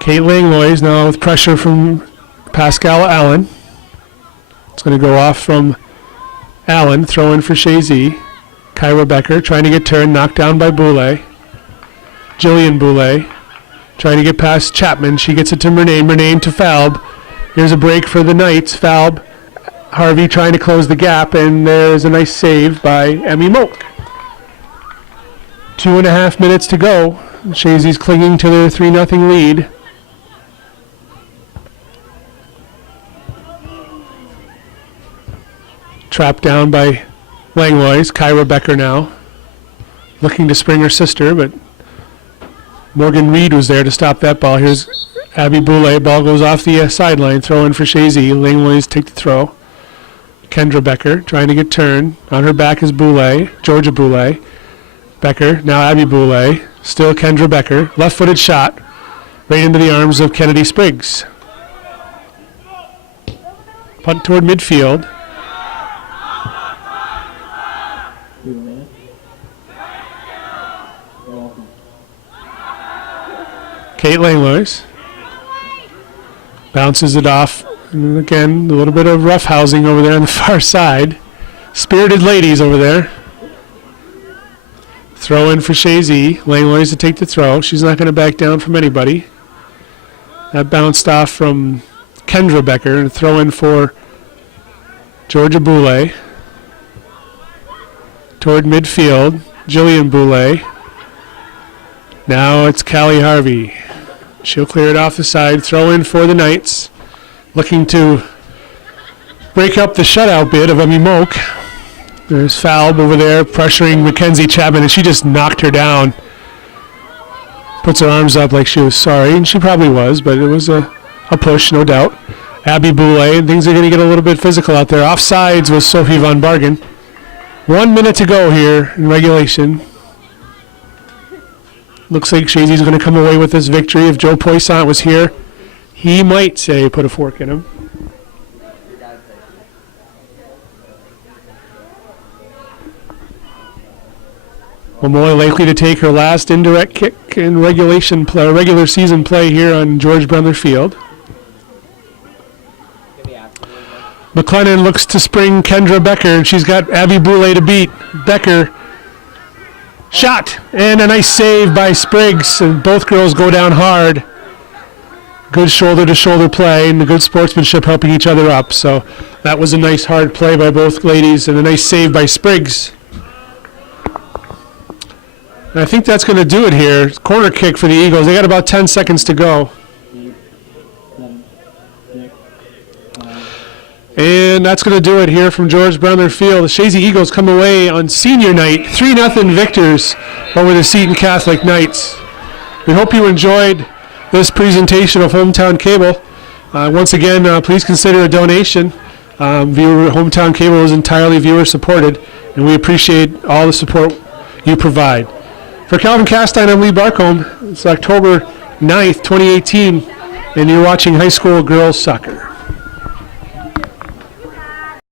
Kate Langlois now with pressure from Pascal Allen. It's going to go off from Allen, throw in for Chazy. Kyra Becker trying to get turned, knocked down by Boulay. Jillian Boulay trying to get past Chapman. She gets it to Murnane. Murnane to Falb. Here's a break for the Knights. Falb, Harvey trying to close the gap, and there's a nice save by Emmy Moak. 2.5 minutes to go. Chazy's clinging to their 3-0 lead. Trapped down by Langlois. Kyra Becker now looking to spring her sister, but Morgan Reed was there to stop that ball. Here's Abby Boulay. Ball goes off the sideline. Throw in for Chazy. Langlois take the throw. Kendra Becker trying to get turned. On her back is Boulay. Georgia Boulay. Becker. Now Abby Boulay. Still Kendra Becker. Left-footed shot right into the arms of Kennedy Spriggs. Punt toward midfield. 2 minutes. Kate Langlois bounces it off. And again, a little bit of roughhousing over there on the far side. Spirited ladies over there. Throw in for Chazy. Langlois to take the throw. She's not going to back down from anybody. That bounced off from Kendra Becker, and throw in for Georgia Boulay. Toward midfield, Jillian Boulay. Now it's Callie Harvey. She'll clear it off the side. Throw in for the Knights. Looking to break up the shutout bid of Emmy Moak. There's Falb over there pressuring Mackenzie Chapman, and she just knocked her down. Puts her arms up like she was sorry, and she probably was, but it was a push, no doubt. Abby Boulay, and things are going to get a little bit physical out there. Offsides was Sophie Von Bargen. 1 minute to go here in regulation. Looks like Chazy's going to come away with this victory. If Joe Poissant was here, he might say put a fork in him. Lemoy likely to take her last indirect kick in regular season play here on George Brendler Field. McLennan looks to spring Kendra Becker, and she's got Abby Boulay to beat. Becker, shot, and a nice save by Spriggs, and both girls go down hard. good shoulder-to-shoulder play and the good sportsmanship helping each other up. So that was a nice hard play by both ladies and a nice save by Spriggs. And I think that's going to do it here. Corner kick for the Eagles. They got about 10 seconds to go. 8, 7, 6, 5. And that's going to do it here from George Brendler Field. The Chazy Eagles come away on senior night, 3-0 victors over the Seton Catholic Knights. We hope you enjoyed this presentation of Hometown Cable. Once again, please consider a donation. Hometown Cable is entirely viewer supported, and we appreciate all the support you provide. For Calvin Castine, I'm Lee Barcombe. It's October 9th, 2018, and you're watching high school girls soccer.